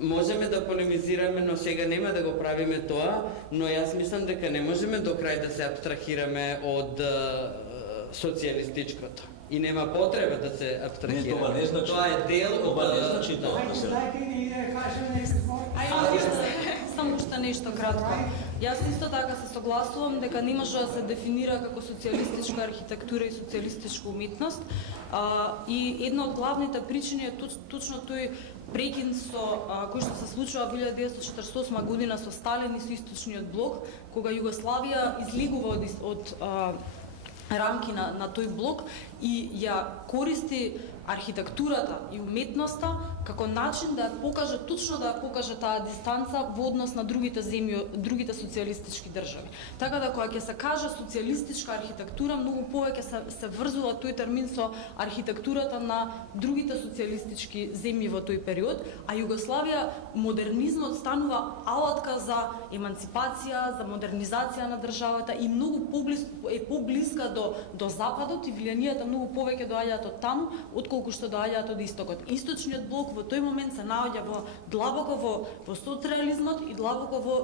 можеме да полемизираме, но сега нема да го правиме тоа, но јас мислам дека не можеме до крај да се абстрахираме од социјалистичкото. И нема потреба да се абстрахираме. Не, тоа не значи. Тоа е дел од Тоа не значи тоа. Дајте ни да кажем нешто. Само уште нешто кратко. Јас исто така се согласувам дека не може да се дефинира како социјалистичка архитектура и социјалистичка уметност. И една од главните причини е точно тој прекин кој што се случува во 1948 година со Сталин и со Источниот блок, кога Југославија излегува од рамки на тој блок и ја користи архитектурата и уметноста како начин да ја покаже, точно да ја покаже таа дистанца во однос на другите земји, другите социјалистички држави. Така да кога ќе се каже социјалистичка архитектура, многу повеќе се врзува тој термин со архитектурата на другите социјалистички земји во тој период, а Југославија, модернизмот станува алатка за еманципација, за модернизација на државата и многу поблиска до западот и влијанието многу повеќе доаѓаат од таму, отколку што доаѓаат од истокот. Источниот блок во тој момент се наоѓа длабоко во соцреализмот и длабоко во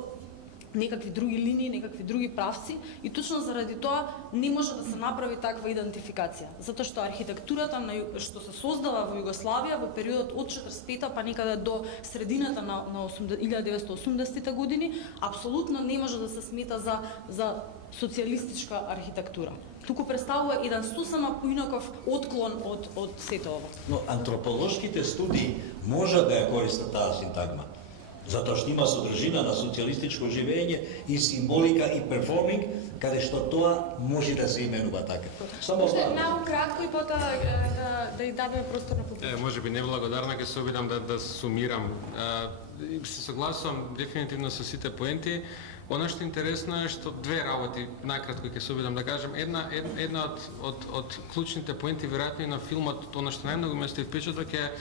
некакви други линии, некакви други правци и точно заради тоа не може да се направи таква идентификација. Затоа што архитектурата што се создава во Југославија во периодот од 45-та па некаде до средината на 1980-те години апсолутно не може да се смета за социјалистичка архитектура. Туку представува еден сосема поинаков отклон од сето ова. Но антрополошките студии може да ја користат таа синтагма. Затоа што има содржина на социјалистичко живење и символика и перформинг, каде што тоа може да се именува така. Само Може малку кратко и потоа да ја дадеме простор на публика. Може би неблагодарна, ќе се обидам да сумирам. Се согласувам дефинитивно со сите поенти. Она што интересно е што две работи, накратко ќе се обидам да кажам. Една од клучните поенти веројатно и на филмот, она што најмногу ме остави впечаток е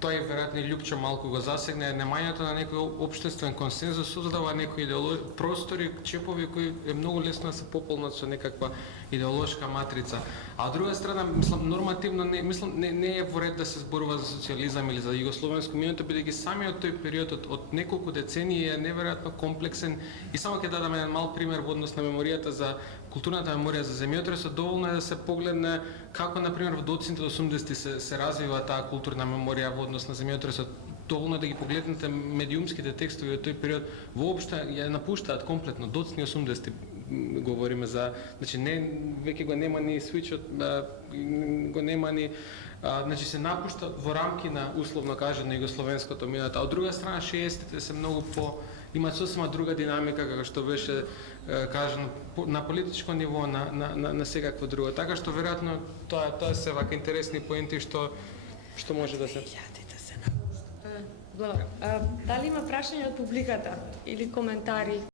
тој веројатно Лјупчо малку го засегне, немањето на некој општествен консензус создава некои простори, чепови кои е многу лесно да се пополнат со некаква идеолошка матрица. А од друга страна, мислам, нормативно не е во ред да се зборува за социјализам или за југословенско минуто, бидејќи самиот тој период од неколку децении е неверојатно комплексен и само ќе дадам еден мал пример во однос на меморијата за културната меморија за земјотресот. Доволно е да се погледне како на пример во доцните 80-ти се развива таа културна меморија во однос на земјотресот. Доволно да ги погледнете медиумските текстови од тој период, воопшто ја напуштаат комплетно. Доцни 80-ти говориме за, значи веќе го нема ни свичот, го нема ни, значи се напушта во рамки на условно кажано југословенското минато. А од друга страна 60-тите се многу имаат сосема друга динамика, како што беше кажано на политичко ниво, на секакво друго. Така што веројатно тоа се вака интересни поенти што може да се. Дали има прашања од публиката или коментари?